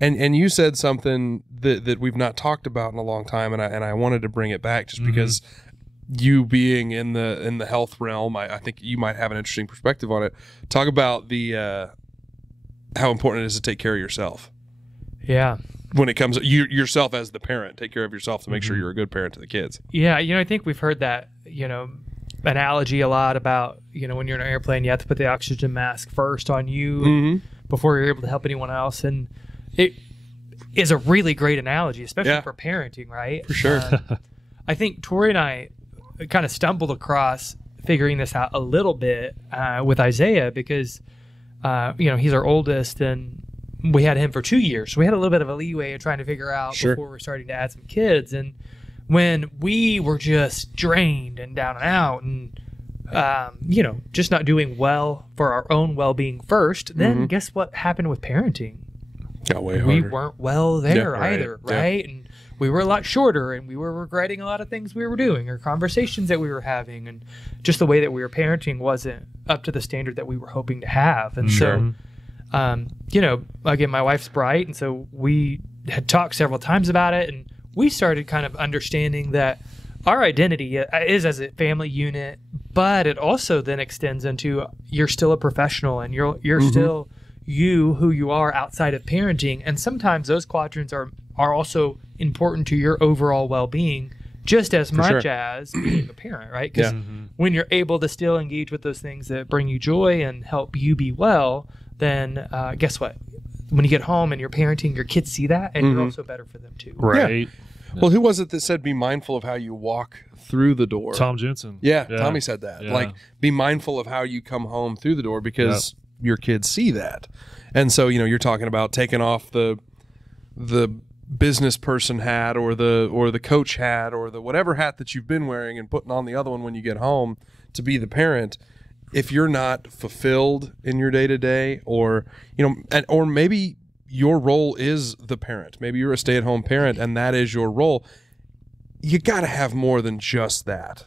And you said something that we've not talked about in a long time, and I wanted to bring it back just because you being in the health realm, I think you might have an interesting perspective on it. Talk about the how important it is to take care of yourself. Yeah. When it comes yourself as the parent, take care of yourself to make sure you're a good parent to the kids. Yeah, I think we've heard that, analogy a lot about, when you're in an airplane, you have to put the oxygen mask first on you before you're able to help anyone else. And it is a really great analogy, especially for parenting, right? For sure. I think Tori and I kind of stumbled across figuring this out a little bit with Isaiah because, he's our oldest and we had him for 2 years. So we had a little bit of a leeway in trying to figure out before we're starting to add some kids. And when we were just drained and down and out and, just not doing well for our own well-being first, then guess what happened with parenting? Got way harder. We weren't well there either, right? Yeah. And we were a lot shorter and we were regretting a lot of things we were doing or conversations that we were having. And just the way that we were parenting wasn't up to the standard that we were hoping to have. And so... again, my wife's bright, and so we had talked several times about it, and we started kind of understanding that our identity is as a family unit, but it also then extends into you're still a professional, and you're still who you are outside of parenting, and sometimes those quadrants are also important to your overall well-being just as much as being a parent, right? Because when you're able to still engage with those things that bring you joy and help you be well, then guess what? When you get home and you're parenting, your kids see that, and you're also better for them too. Right. Well, who was it that said be mindful of how you walk through the door? Tom Jensen. Yeah, Tommy said that. Yeah. Like, be mindful of how you come home through the door because your kids see that. And so, you're talking about taking off the business person hat or the coach hat or the whatever hat that you've been wearing and putting on the other one when you get home to be the parent. If you're not fulfilled in your day-to-day or maybe your role is the parent, maybe you're a stay-at-home parent and that is your role, you got to have more than just that,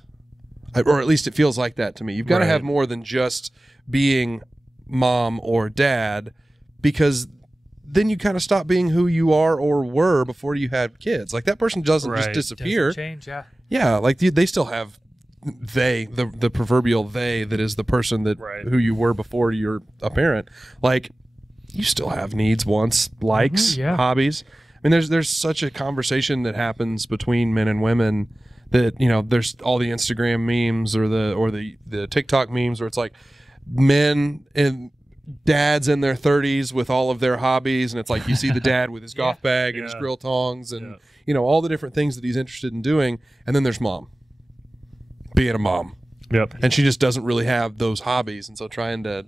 or at least it feels like that to me. You've got to have more than just being mom or dad, because then you kind of stop being who you are or were before you had kids. Like, that person doesn't just disappear. Doesn't change, yeah. Yeah, like they still have the proverbial they that is the person that who you were before you're a parent. Like, you still have needs, wants, likes, hobbies. I mean, there's such a conversation that happens between men and women that, there's all the Instagram memes or the TikTok memes where it's like men and dads in their 30s with all of their hobbies, and it's like you see the dad with his golf bag and his grill tongs and all the different things that he's interested in doing, and then there's mom being a mom. Yep. And she just doesn't really have those hobbies, and so trying to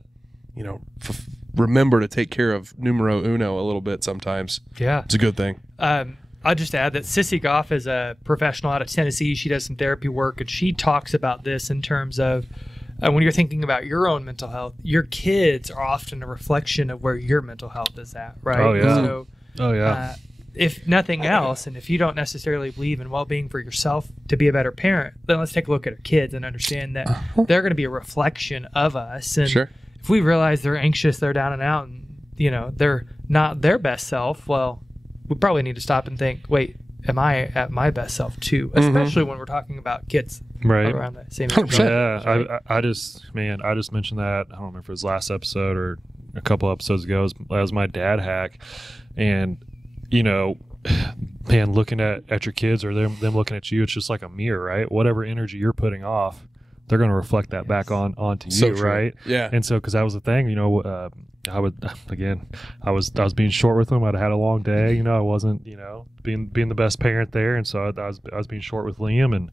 remember to take care of numero uno a little bit sometimes. Yeah, it's a good thing. I'll just add that Sissy Goff is a professional out of Tennessee. She does some therapy work, and she talks about this in terms of when you're thinking about your own mental health, your kids are often a reflection of where your mental health is at, right? Oh, yeah. So, if nothing else, and if you don't necessarily believe in well-being for yourself to be a better parent, then let's take a look at our kids and understand that they're going to be a reflection of us. And if we realize they're anxious, they're down and out, and they're not their best self, well, we probably need to stop and think, wait, am I at my best self too? Especially when we're talking about kids around the same age. Yeah, I just mentioned that, I don't remember if it was last episode or a couple episodes ago, as my dad hack. And man, looking at your kids or them looking at you, it's just like a mirror, right? Whatever energy you're putting off, they're going to reflect that back onto you, right? Yeah. And so, because that was the thing, I was being short with them. I'd had a long day, I wasn't, being the best parent there, and so I was being short with Liam,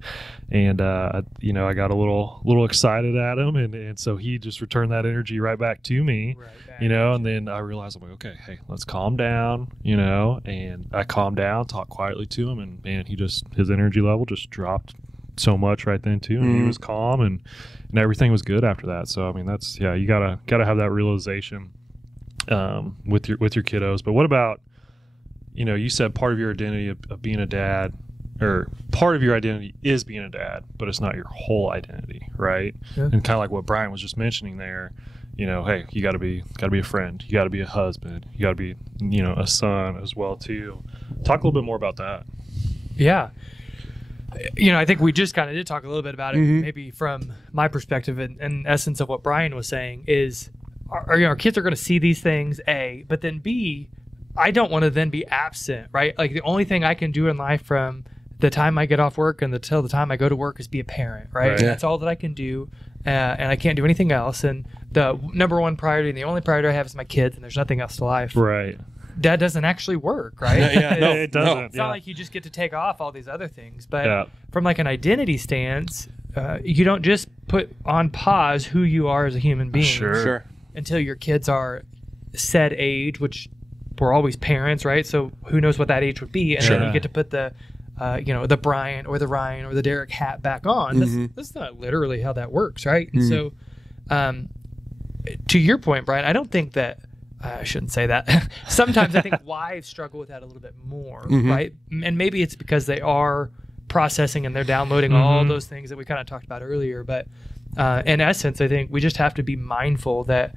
and I got a little excited at him, and so he just returned that energy right back to me, and then I realized, I'm like, okay, hey, let's calm down, and I calmed down, talked quietly to him, and man, his energy level just dropped so much right then too, and he was calm, and everything was good after that. So I mean, that's you gotta have that realization with your kiddos. But what about, you said part of your identity of being a dad, or part of your identity is being a dad, but it's not your whole identity, right? And kind of like what Bryant was just mentioning there, hey, you gotta be a friend, you gotta be a husband, you gotta be a son as well too. Talk a little bit more about that. Yeah. I think we just kind of did talk a little bit about it, maybe from my perspective, and essence of what Brian was saying is our kids are going to see these things, A, but then B, I don't want to then be absent, right? Like, the only thing I can do in life from the time I get off work and until the time I go to work is be a parent, right? And that's all that I can do, and I can't do anything else. And the number one priority and the only priority I have is my kids, and there's nothing else to life. Right. That doesn't actually work, right? It doesn't. It's not like you just get to take off all these other things. But from like an identity stance, you don't just put on pause who you are as a human being until your kids are said age, which we're always parents, right? So who knows what that age would be, and then you get to put the the Bryant or the Ryan or the Derek hat back on. That's not literally how that works, right? And so to your point, Brian, I don't think that I shouldn't say that. Sometimes I think wives struggle with that a little bit more, right? And maybe it's because they are processing and they're downloading all those things that we kind of talked about earlier. But in essence, I think we just have to be mindful that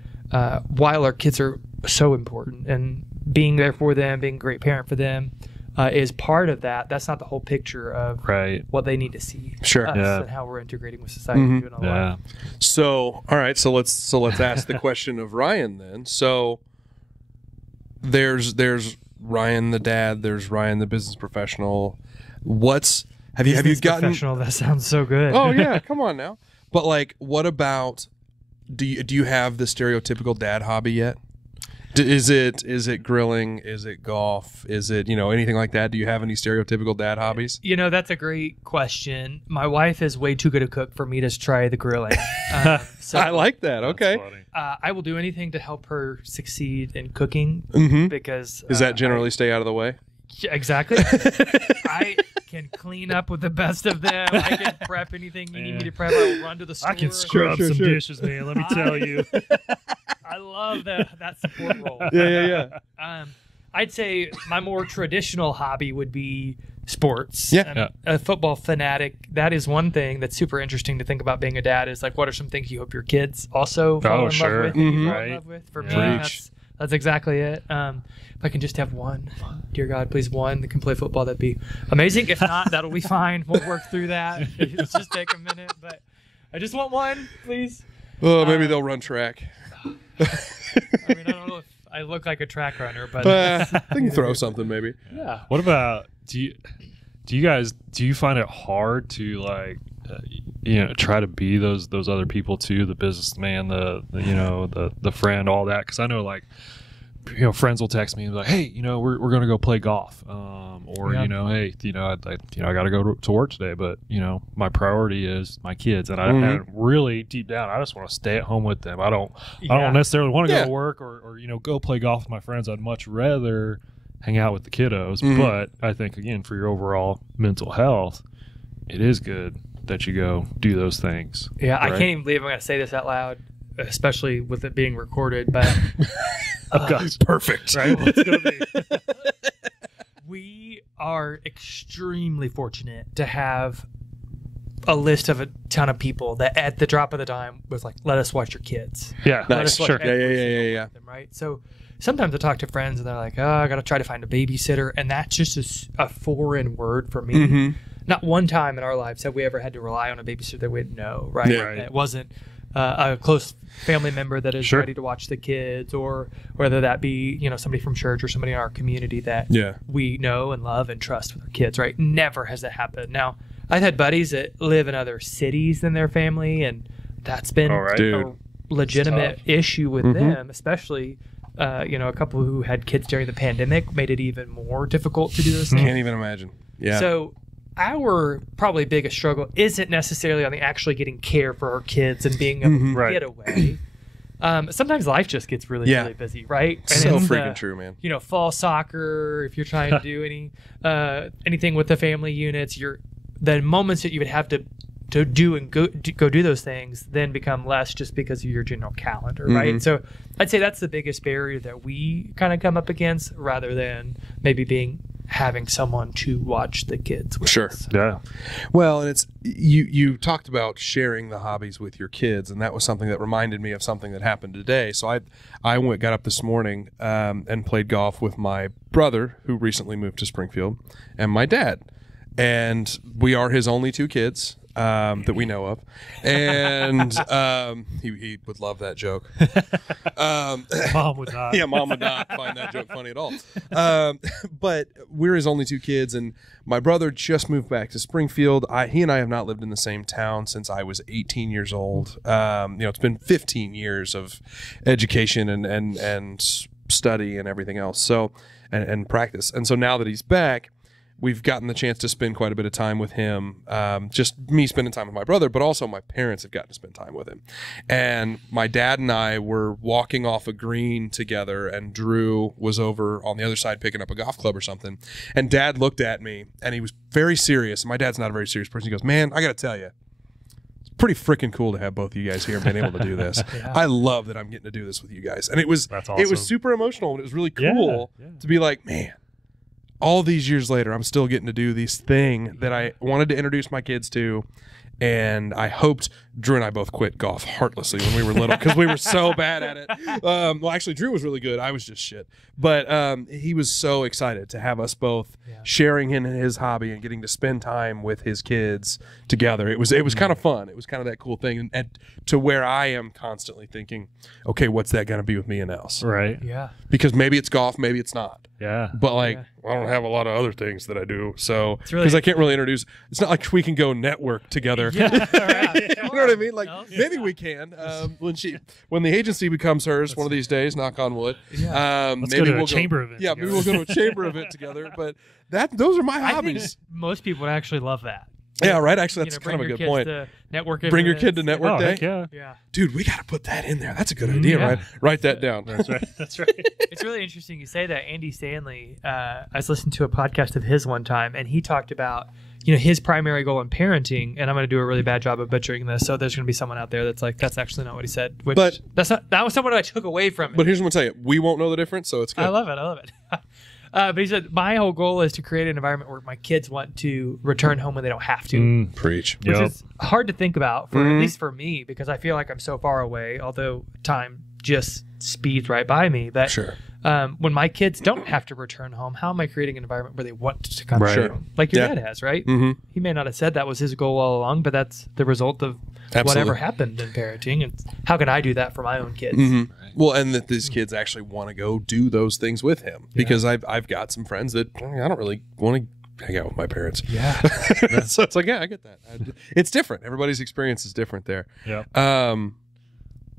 while our kids are so important and being there for them, being a great parent for them is part of that. That's not the whole picture of what they need to see us and how we're integrating with society and doing all that. So, all right. So let's ask the question of Ryan then. So there's Ryan the dad, there's Ryan the business professional. Have you gotten professional? That sounds so good. Oh yeah, come on now. But like, what about do you have the stereotypical dad hobby yet? Is it grilling? Is it golf? Is it, anything like that? Do you have any stereotypical dad hobbies? That's a great question. My wife is way too good a cook for me to try the grilling. So I like that. Okay. I will do anything to help her succeed in cooking because Does that generally stay out of the way? Exactly. I can clean up with the best of them. I can prep anything you need me to prep. I will run to the store. I can scrub some dishes, man. Let me tell you. I love that support role. Yeah. I'd say my more traditional hobby would be sports. Yeah. I'm a football fanatic. That is one thing that's super interesting to think about being a dad is like, what are some things you hope your kids also fall in love with? And you fall in love with? For me, that's exactly it. If I can just have one, dear God, please one that can play football, that'd be amazing. If not, that'll be fine. We'll work through that. It's just take a minute, but I just want one, please. Oh, maybe they'll run track. I don't know if I look like a track runner, but they can throw something maybe. Yeah. What about do you find it hard to try to be those other people too, the businessman, the friend, all that? Because I know friends will text me and be like, hey, we're gonna go play golf, or hey, I got to go to work today, but my priority is my kids, and I really deep down I just want to stay at home with them. I don't necessarily want to go to work or go play golf with my friends. I'd much rather hang out with the kiddos. But I think again, for your overall mental health, it is good that you go do those things. Yeah, right? I can't even believe I'm going to say this out loud, especially with it being recorded, but It's perfect. Right? Well, it's gonna be. We are extremely fortunate to have a list of a ton of people that at the drop of the dime was like, let us watch your kids. Yeah, Let us watch sure. every single one of them, right? So sometimes I talk to friends and they're like, I got to try to find a babysitter. And that's just a foreign word for me. Not one time in our lives have we ever had to rely on a babysitter that we didn't know, right? Yeah. It wasn't a close family member that is ready to watch the kids, or whether that be somebody from church or somebody in our community that we know and love and trust with our kids, right? Never has that happened. Now, I've had buddies that live in other cities than their family, and that's been a legitimate issue with them, especially a couple who had kids during the pandemic made it even more difficult to do those things. Can't even imagine. Yeah. So our probably biggest struggle isn't necessarily on the actually getting care for our kids and being able to get away. Sometimes life just gets really busy, right? And so it's freaking true, man. Fall soccer, if you're trying to do anything with the family units, the moments that you would have to do and go do those things then become less just because of your general calendar, right? So I'd say that's the biggest barrier that we kind of come up against, rather than maybe having someone to watch the kids with us. Yeah. Well, and it's you talked about sharing the hobbies with your kids, and that was something that reminded me of something that happened today. So I got up this morning and played golf with my brother, who recently moved to Springfield, and my dad. And we are his only two kids that we know of. And he would love that joke. Mom would not. Yeah, Mom would not find that joke funny at all. But we're his only two kids, and my brother just moved back to Springfield. He and I have not lived in the same town since I was 18 years old. It's been 15 years of education and study and everything else. So and practice. And so now that he's back, we've gotten the chance to spend quite a bit of time with him. Just me spending time with my brother, but also my parents have gotten to spend time with him. And my dad and I were walking off a green together, and Drew was over on the other side picking up a golf club or something. And Dad looked at me, and he was very serious. And my dad's not a very serious person. He goes, "Man, I got to tell you, it's pretty freaking cool to have both of you guys here and being able to do this. I love that I'm getting to do this with you guys." And it was super emotional, and it was really cool to be like, man, all these years later, I'm still getting to do this thing that I wanted to introduce my kids to. And I hoped Drew and I both quit golf heartlessly when we were little because we were so bad at it. Well, actually, Drew was really good. I was just shit. But he was so excited to have us both sharing in his hobby and getting to spend time with his kids together. It was kind of fun. It was kind of that cool thing. And to where I am constantly thinking, okay, what's that going to be with me and Els? Right. Yeah. Because maybe it's golf, maybe it's not. Yeah. But I don't have a lot of other things that I do. So, really, because I can't really introduce, it's not like we can go network together. Yeah. You know what what I mean? Like else? maybe we can when the agency becomes hers one of these days. Knock on wood. Yeah. Let's Maybe go to we'll a chamber event. Yeah, together. maybe we'll go to a chamber event together. But those are my I think hobbies. most people would actually love that. Yeah, right. Actually, that's bring kind of a your good kids point. to network Bring your kid events. to network Oh, day. heck yeah. Yeah. Dude, we got to put that in there. That's a good idea, Yeah. right? Write that down. That's right. That's right. It's really interesting you say that. Andy Stanley, I was listening to a podcast of his one time, and he talked about, his primary goal in parenting, and I'm going to do a really bad job of butchering this, so there's going to be someone out there that's like, that's actually not what he said. That was someone I took away from it. But here's what I'm going to tell you. We won't know the difference, so it's good. I love it. But he said, my whole goal is to create an environment where my kids want to return home when they don't have to. Preach. Which Yep. is hard to think about, for at least for me, because I feel like I'm so far away, although time just speeds right by me. But Sure. when my kids don't have to return home, how am I creating an environment where they want to come Right. home? Like your Yeah. dad has, right? Mm-hmm. He may not have said that was his goal all along, but that's the result of whatever happened in parenting. And how can I do that for my own kids? Mm-hmm. Well, and that these kids actually want to go do those things with him, because I've got some friends that I don't really want to hang out with my parents. Yeah. So it's like, yeah, I get that. It's different. Everybody's experience is different there. Yeah.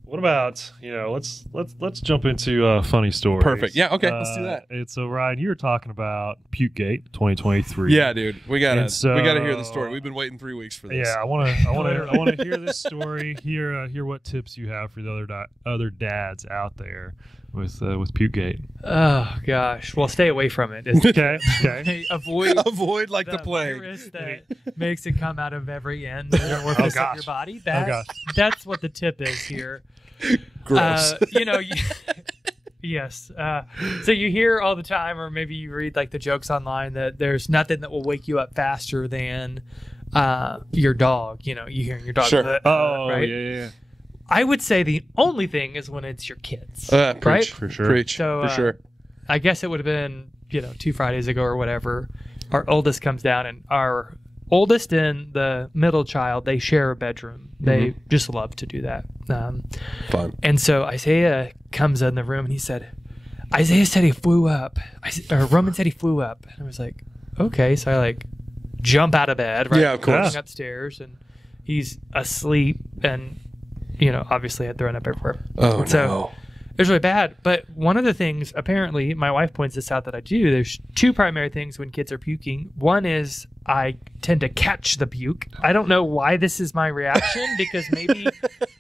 What about, let's jump into funny stories. Perfect. Yeah, okay, let's do that. And so Ryan, you were talking about Pukegate 2023. Yeah, dude, we gotta hear the story. So- We've been waiting 3 weeks for this. Yeah, I want to hear this story. Hear what tips you have for the other dads out there with Pukegate. Oh, gosh. Well, stay away from it. It's- Okay. Hey, avoid Avoid like the plague. virus that makes it come out of every end of the orifice of your body. gosh. That's what the tip is here. Gross. Yes. So you hear all the time, or maybe you read like the jokes online, that there's nothing that will wake you up faster than your dog. You hearing your dog. Sure. Right? Yeah. I would say the only thing is when it's your kids. Preach, right? For sure. Preach. So, for sure. I guess it would have been, 2 Fridays ago or whatever. Our oldest comes down, and our oldest and the middle child, they share a bedroom. They just love to do that. Fun. And so Isaiah comes in the room, and he said, Isaiah said he flew up. Roman said he flew up. And I was like, okay. So I jump out of bed, right? Yeah, of course. Running upstairs, and he's asleep, and obviously had thrown up everywhere. Oh, So no. it was really bad. But one of the things, apparently, my wife points this out that I do, there's 2 primary things when kids are puking. One is I tend to catch the puke. I don't know why this is my reaction, because maybe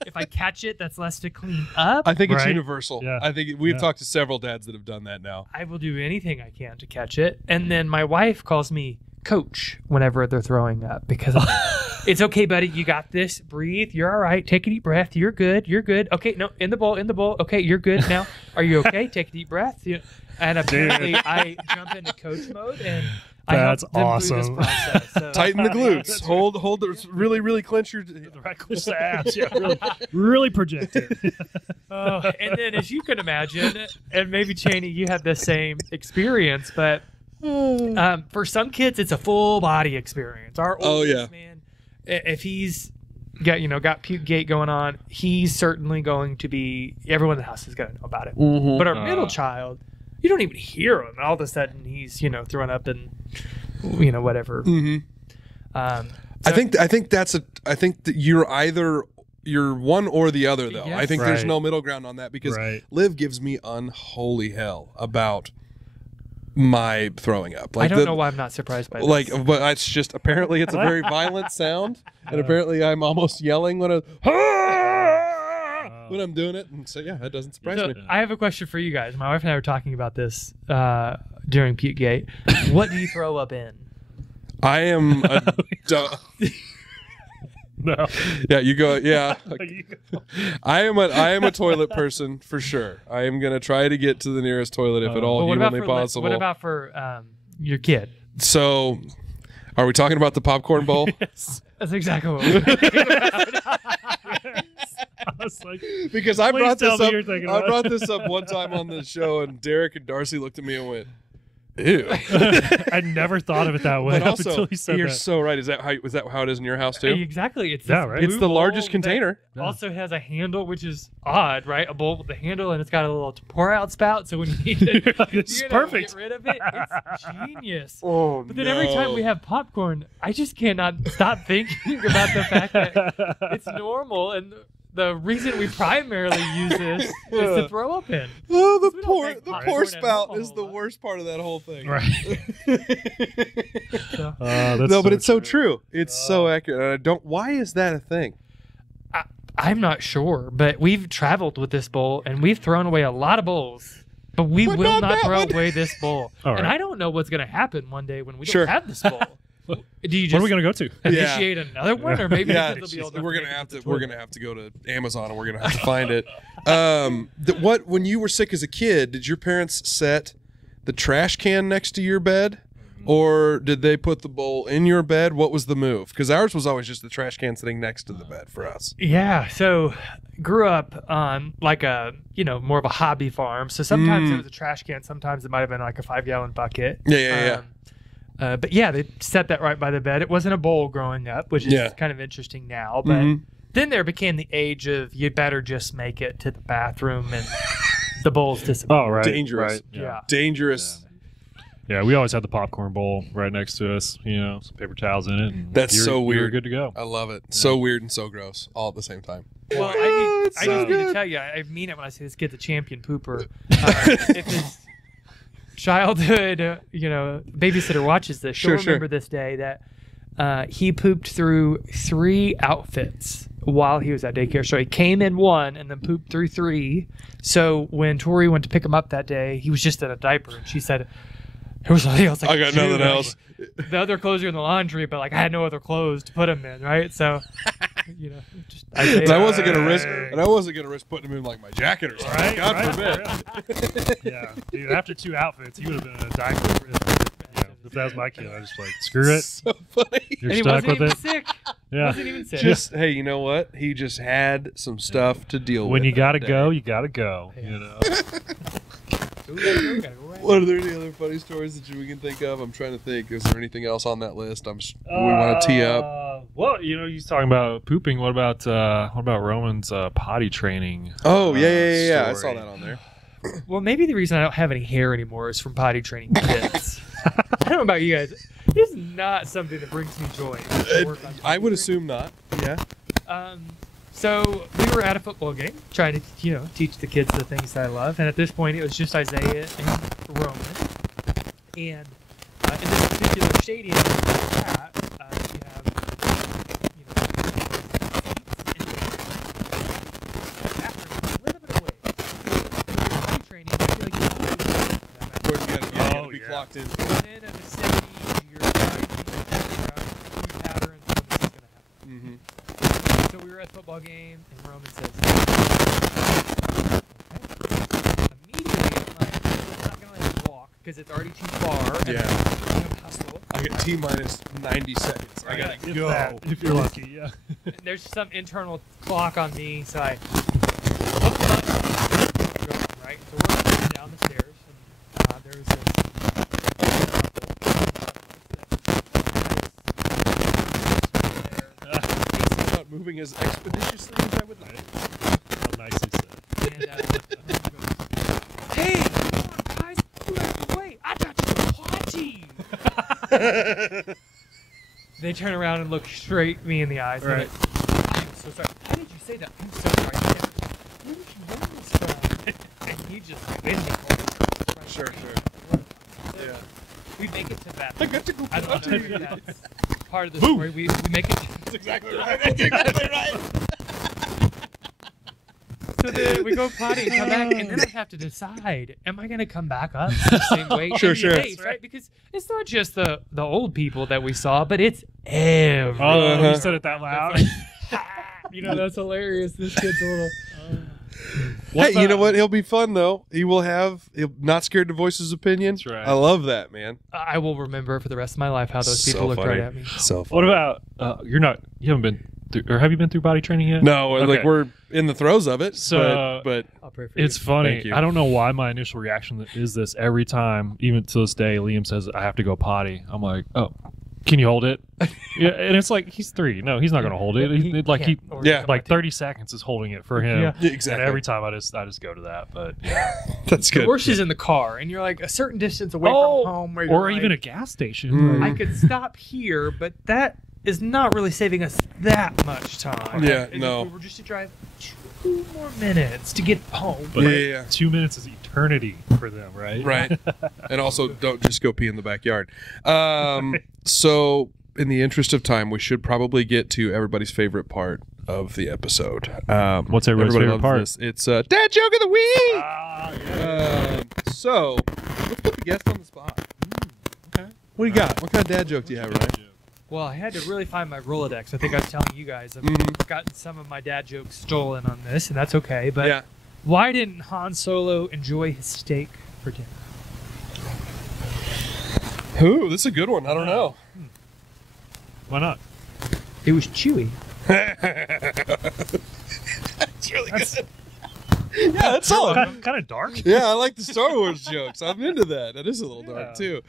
if I catch it, that's less to clean up. I think it's Right. universal. Yeah. I think we've talked to several dads that have done that now. I will do anything I can to catch it. And then my wife calls me coach whenever they're throwing up, because it's okay, buddy. You got this. Breathe. You're all right. Take a deep breath. You're good. You're good. Okay. No, in the bowl. Okay. You're good now. Are you okay? Take a deep breath. And apparently I jump into coach mode, and I help That's them through this awesome. process. So, Tighten the glutes. Hold the really clench your. Right, close the abs. Yeah, really project it. and then, as you can imagine, and maybe Chaney, you had the same experience, but for some kids, it's a full body experience. Our oldest man, if he's got puke gate going on, he's certainly going to be. Everyone in the house is going to know about it. Mm-hmm. But our middle child, you don't even hear him, and all of a sudden he's throwing up and whatever. Mm-hmm. I think that you're one or the other, though. Yes. I think there's Right. no middle ground on that, because Right. Liv gives me unholy hell about my throwing up. I don't know why I'm not surprised by this. But it's just, apparently it's a very violent sound, and apparently I'm almost yelling when I'm doing it, and so yeah, that doesn't surprise So me. I have a question for you guys. My wife and I were talking about this during Puke Gate. What do you throw up in? I am a No. yeah. You go. Yeah. I am a toilet person for sure. I am gonna try to get to the nearest toilet if at all But what about humanly for possible. what about for your kid? So, are we talking about the popcorn bowl? That's exactly what we're thinking about. I was like, Because I Please brought tell this me up. you're thinking I about brought this up one time on the show, and Derek and Darcy looked at me and went, Ew. I never thought of it that way But up also, until you said you're that. so right. Is that how it is in your house too? Exactly. It's Yeah, this right. blue It's the bowl largest that container. Also has a handle, which is odd, right? A bowl with the handle, and it's got a little pour out spout. So when you need to It's perfect. get rid of it, it's genius. Oh, But then every time we have popcorn, I just cannot stop thinking about the fact that it's normal, and the reason we primarily use this is to throw up in. Oh, We don't make the popcorn pour at spout home a is whole the lot. worst part of that whole thing. Right. So, No, but it's so true. It's so accurate. And I don't. Why is that a thing? I'm not sure, but we've traveled with this bowl, and we've thrown away a lot of bowls. But we But will not not that throw one. away this bowl. All And right. I don't know what's going to happen one day when we Sure. don't have this bowl. Do you What just are we going to go to? initiate another one, or maybe Yeah, the kids will be old enough we're to gonna make it have to the to. We're toilet? gonna have to go to Amazon and we're gonna have to find it. What when you were sick as a kid? Did your parents set the trash can next to your bed, or did they put the bowl in your bed? What was the move? Because ours was always just the trash can sitting next to the bed for us. Yeah, so grew up on like a more of a hobby farm. So sometimes it was a trash can, sometimes it might have been like a 5-gallon bucket. Yeah. But yeah, they set that right by the bed. It wasn't a bowl growing up, which is Yeah. kind of interesting now. But Mhm. then there became the age of you better just make it to the bathroom and the bowls disappear. Oh, right. Dangerous. Right. Yeah. Dangerous. Yeah, we always had the popcorn bowl right next to us, some paper towels in it. and That's you're- so you're weird. good to go. I love it. So weird and so gross, all at the same time. Well, I it's just so need good. to tell you, I mean it when I say this kid's a champion pooper. If his childhood, babysitter watches this, she'll Sure, remember this day that he pooped through 3 outfits while he was at daycare. So he came in 1 and then pooped through 3. So when Tori went to pick him up that day, he was just in a diaper, and she said, "There was nothing else I I could got do." nothing Like, else. The other clothes are in the laundry, but I had no other clothes to put him in, right? So, And I wasn't gonna risk putting him in like my jacket or something. Right, God right, forbid. Yeah, dude, after 2 outfits, you would have been in a diaper. If that was my kid, I was just like, screw it. So funny. You're And he stuck wasn't with even it. sick. Yeah. Wasn't even sick. Just hey, you know what? He just had some stuff to deal with. When you gotta that go, day. you gotta go. Yeah. You know. We gotta go right What are there any other funny stories that we can think of? I'm trying to think. Is there anything else on that list? We want to tee up. Well, you was talking about pooping. What about Roman's potty training? Oh yeah. I saw story? that on there. Well, maybe the reason I don't have any hair anymore is from potty training kids. I don't know about you guys. It's not something that brings me joy to work on. I would assume not. Yeah. So we were at a football game trying to, teach the kids the things that I love. And at this point, it was just Isaiah and Roman. And in this particular stadium, you have, bathroom a little bit away. Potty training, I feel like you always that Of bathroom. course, you gotta be yeah. clocked in. Within a vicinity, you're trying to figure out food patterns when this is going to happen. Mm-hmm. So we were at the football game, and Roman says, okay. Immediately, I'm like, I'm not going to let him walk because it's already too far. And Yeah. I'm going to hustle. I got T-minus 90 seconds. I Yeah. got Go. If you're lucky, yeah. And there's some internal clock on me, so I hook him up, go, right? So we're going down the stairs, and there's this not moving as expeditiously as I would like. How nice is it? and Roman goes, "Hey, come on, guys, you have to wait. I got you a potty." They turn around and look straight at me in the eyes, and I'm like, "I am so sorry. Why did you say that? I'm so sorry. Where did you learn this from?" And he just like, they didn't call me right there in the porta potty. So we make it to the bathroom. I don't know if that's part of the story. We make it. So then we go potty and come back, and then I have to decide: am I going to come back up the same way? Sure, in sure. Pace, right? Because it's not just the old people that we saw, but it's everyone. Oh, you said it that loud. It's like, that's hilarious. This kid's a little. Hey, you know what? He'll be fun though. He'll not scared to voice his opinion. That's right. I love that, man. I will remember for the rest of my life how those So people looked funny. right at me. So What about you haven't been or have you been through potty training yet? No, Okay. like we're in the throes of it. So, but I'll pray for you. it's funny. Thank you. I don't know why my initial reaction is this every time, even to this day. Liam says I have to go potty. I'm like, oh, can you hold it? Yeah, and it's like he's 3. No, he's not going to hold it. Yeah. Like 30 seconds is holding it for him. Yeah. Exactly. And every time I just go to that. But yeah. That's The good. worst is in the car, and you're like a certain distance away from home, where you're or even a like, gas station. Mm. I could stop here, but that is not really saving us that much time. Yeah, As no. if we were just to drive 2 more minutes to get home. Yeah, Right? yeah. 2 minutes is eternity for them, right? Right. And also, don't just go pee in the backyard. So, in the interest of time, we should probably get to everybody's favorite part of the episode. What's everybody's everybody favorite loves part? this. It's Dad Joke of the Week! Yeah. So, let's put the guest on the spot. Okay. What do you got? What kind of dad joke do you have, Ryan? Well, I had to really find my Rolodex. I think I was telling you guys I've gotten some of my dad jokes stolen on this, and that's okay. But Yeah. why didn't Han Solo enjoy his steak for dinner? Ooh, this is a good one. I don't know. Why not? It was chewy. It's really good. Yeah, that's solid. Kind of dark. Yeah, I like the Star Wars jokes. I'm into that. That is a little dark, too.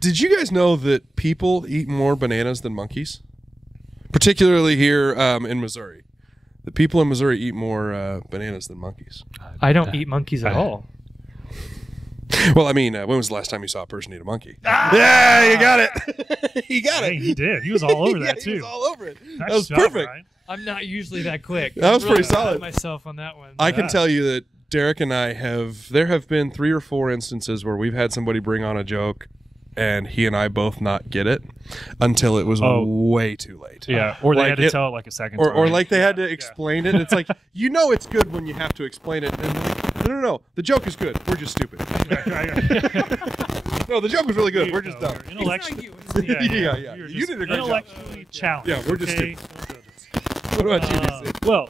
Did you guys know that people eat more bananas than monkeys? Particularly here in Missouri. The people in Missouri eat more bananas than monkeys. I don't eat monkeys at all. Well, I mean, when was the last time you saw a person eat a monkey? Yeah, you got it. You got Hey, it. he did. He was all over that He was too. all over it. Nice That was job, perfect. Ryan. I'm not usually that quick. That was I'm really pretty proud solid. of myself on that one. I can tell you that Derek and I there have been 3 or 4 instances where we've had somebody bring on a joke and he and I both not get it until it was way too late. Yeah, or they Like had to it- tell it like a second Or time. like they had to explain it. It's like, you know it's good when you have to explain it. And no. The joke is good. We're just stupid. No, the joke was really good. We're just dumb. It's not you. It's me. Yeah. You're You just did a great job. intellectually challenged. Yeah, we're just okay? What about you, DC? Well,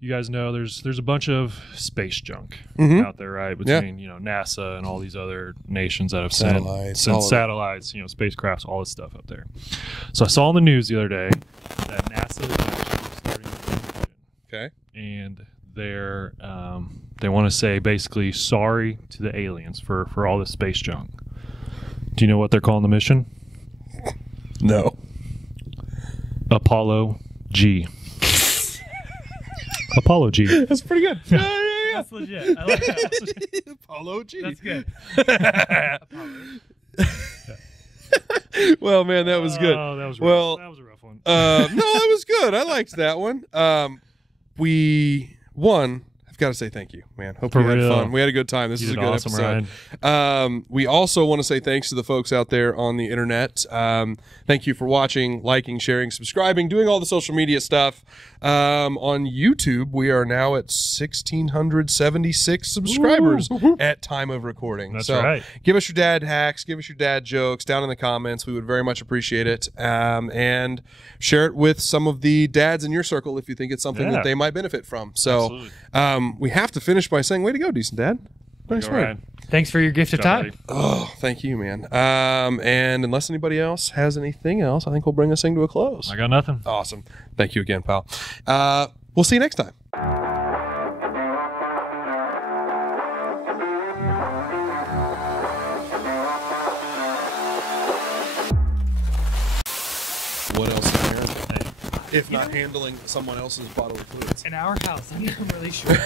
you guys know there's a bunch of space junk Mhm. out there, right? Between NASA and all these other nations that have Satellites, sent all of it. satellites, spacecrafts, all this stuff up there. So I saw on the news the other day that NASA is starting a mission, Okay. and they want to say basically sorry to the aliens for all this space junk. Do you know what they're calling the mission? No. Apollo G. Apollo G. That's pretty good. Yeah. That's legit. I like that. Apollo G. That's good. Well, man, that was good. Oh, that was rough. Well, That was a rough one. No, that was good. I liked that one. I've got to say thank you, man. Hope For you had real. fun. We had a good time. This You is a did good awesome, episode. We also want to say thanks to the folks out there on the internet. Thank you for watching, liking, sharing, subscribing, doing all the social media stuff. On YouTube, we are now at 1,676 subscribers at time of recording. That's so right. give us your dad hacks, give us your dad jokes down in the comments. We would very much appreciate it. And share it with some of the dads in your circle if you think it's something Yeah. that they might benefit from. So Absolutely. we have to finish by saying, way to go, decent dad. Nice All work. right. Thanks for your gift of Good job, time. buddy. Oh, thank you, man. And unless anybody else has anything else, I think we'll bring this thing to a close. I got nothing. Awesome. Thank you again, pal. We'll see you next time. What else is there? If not handling someone else's bodily fluids. In our house, I'm not really sure.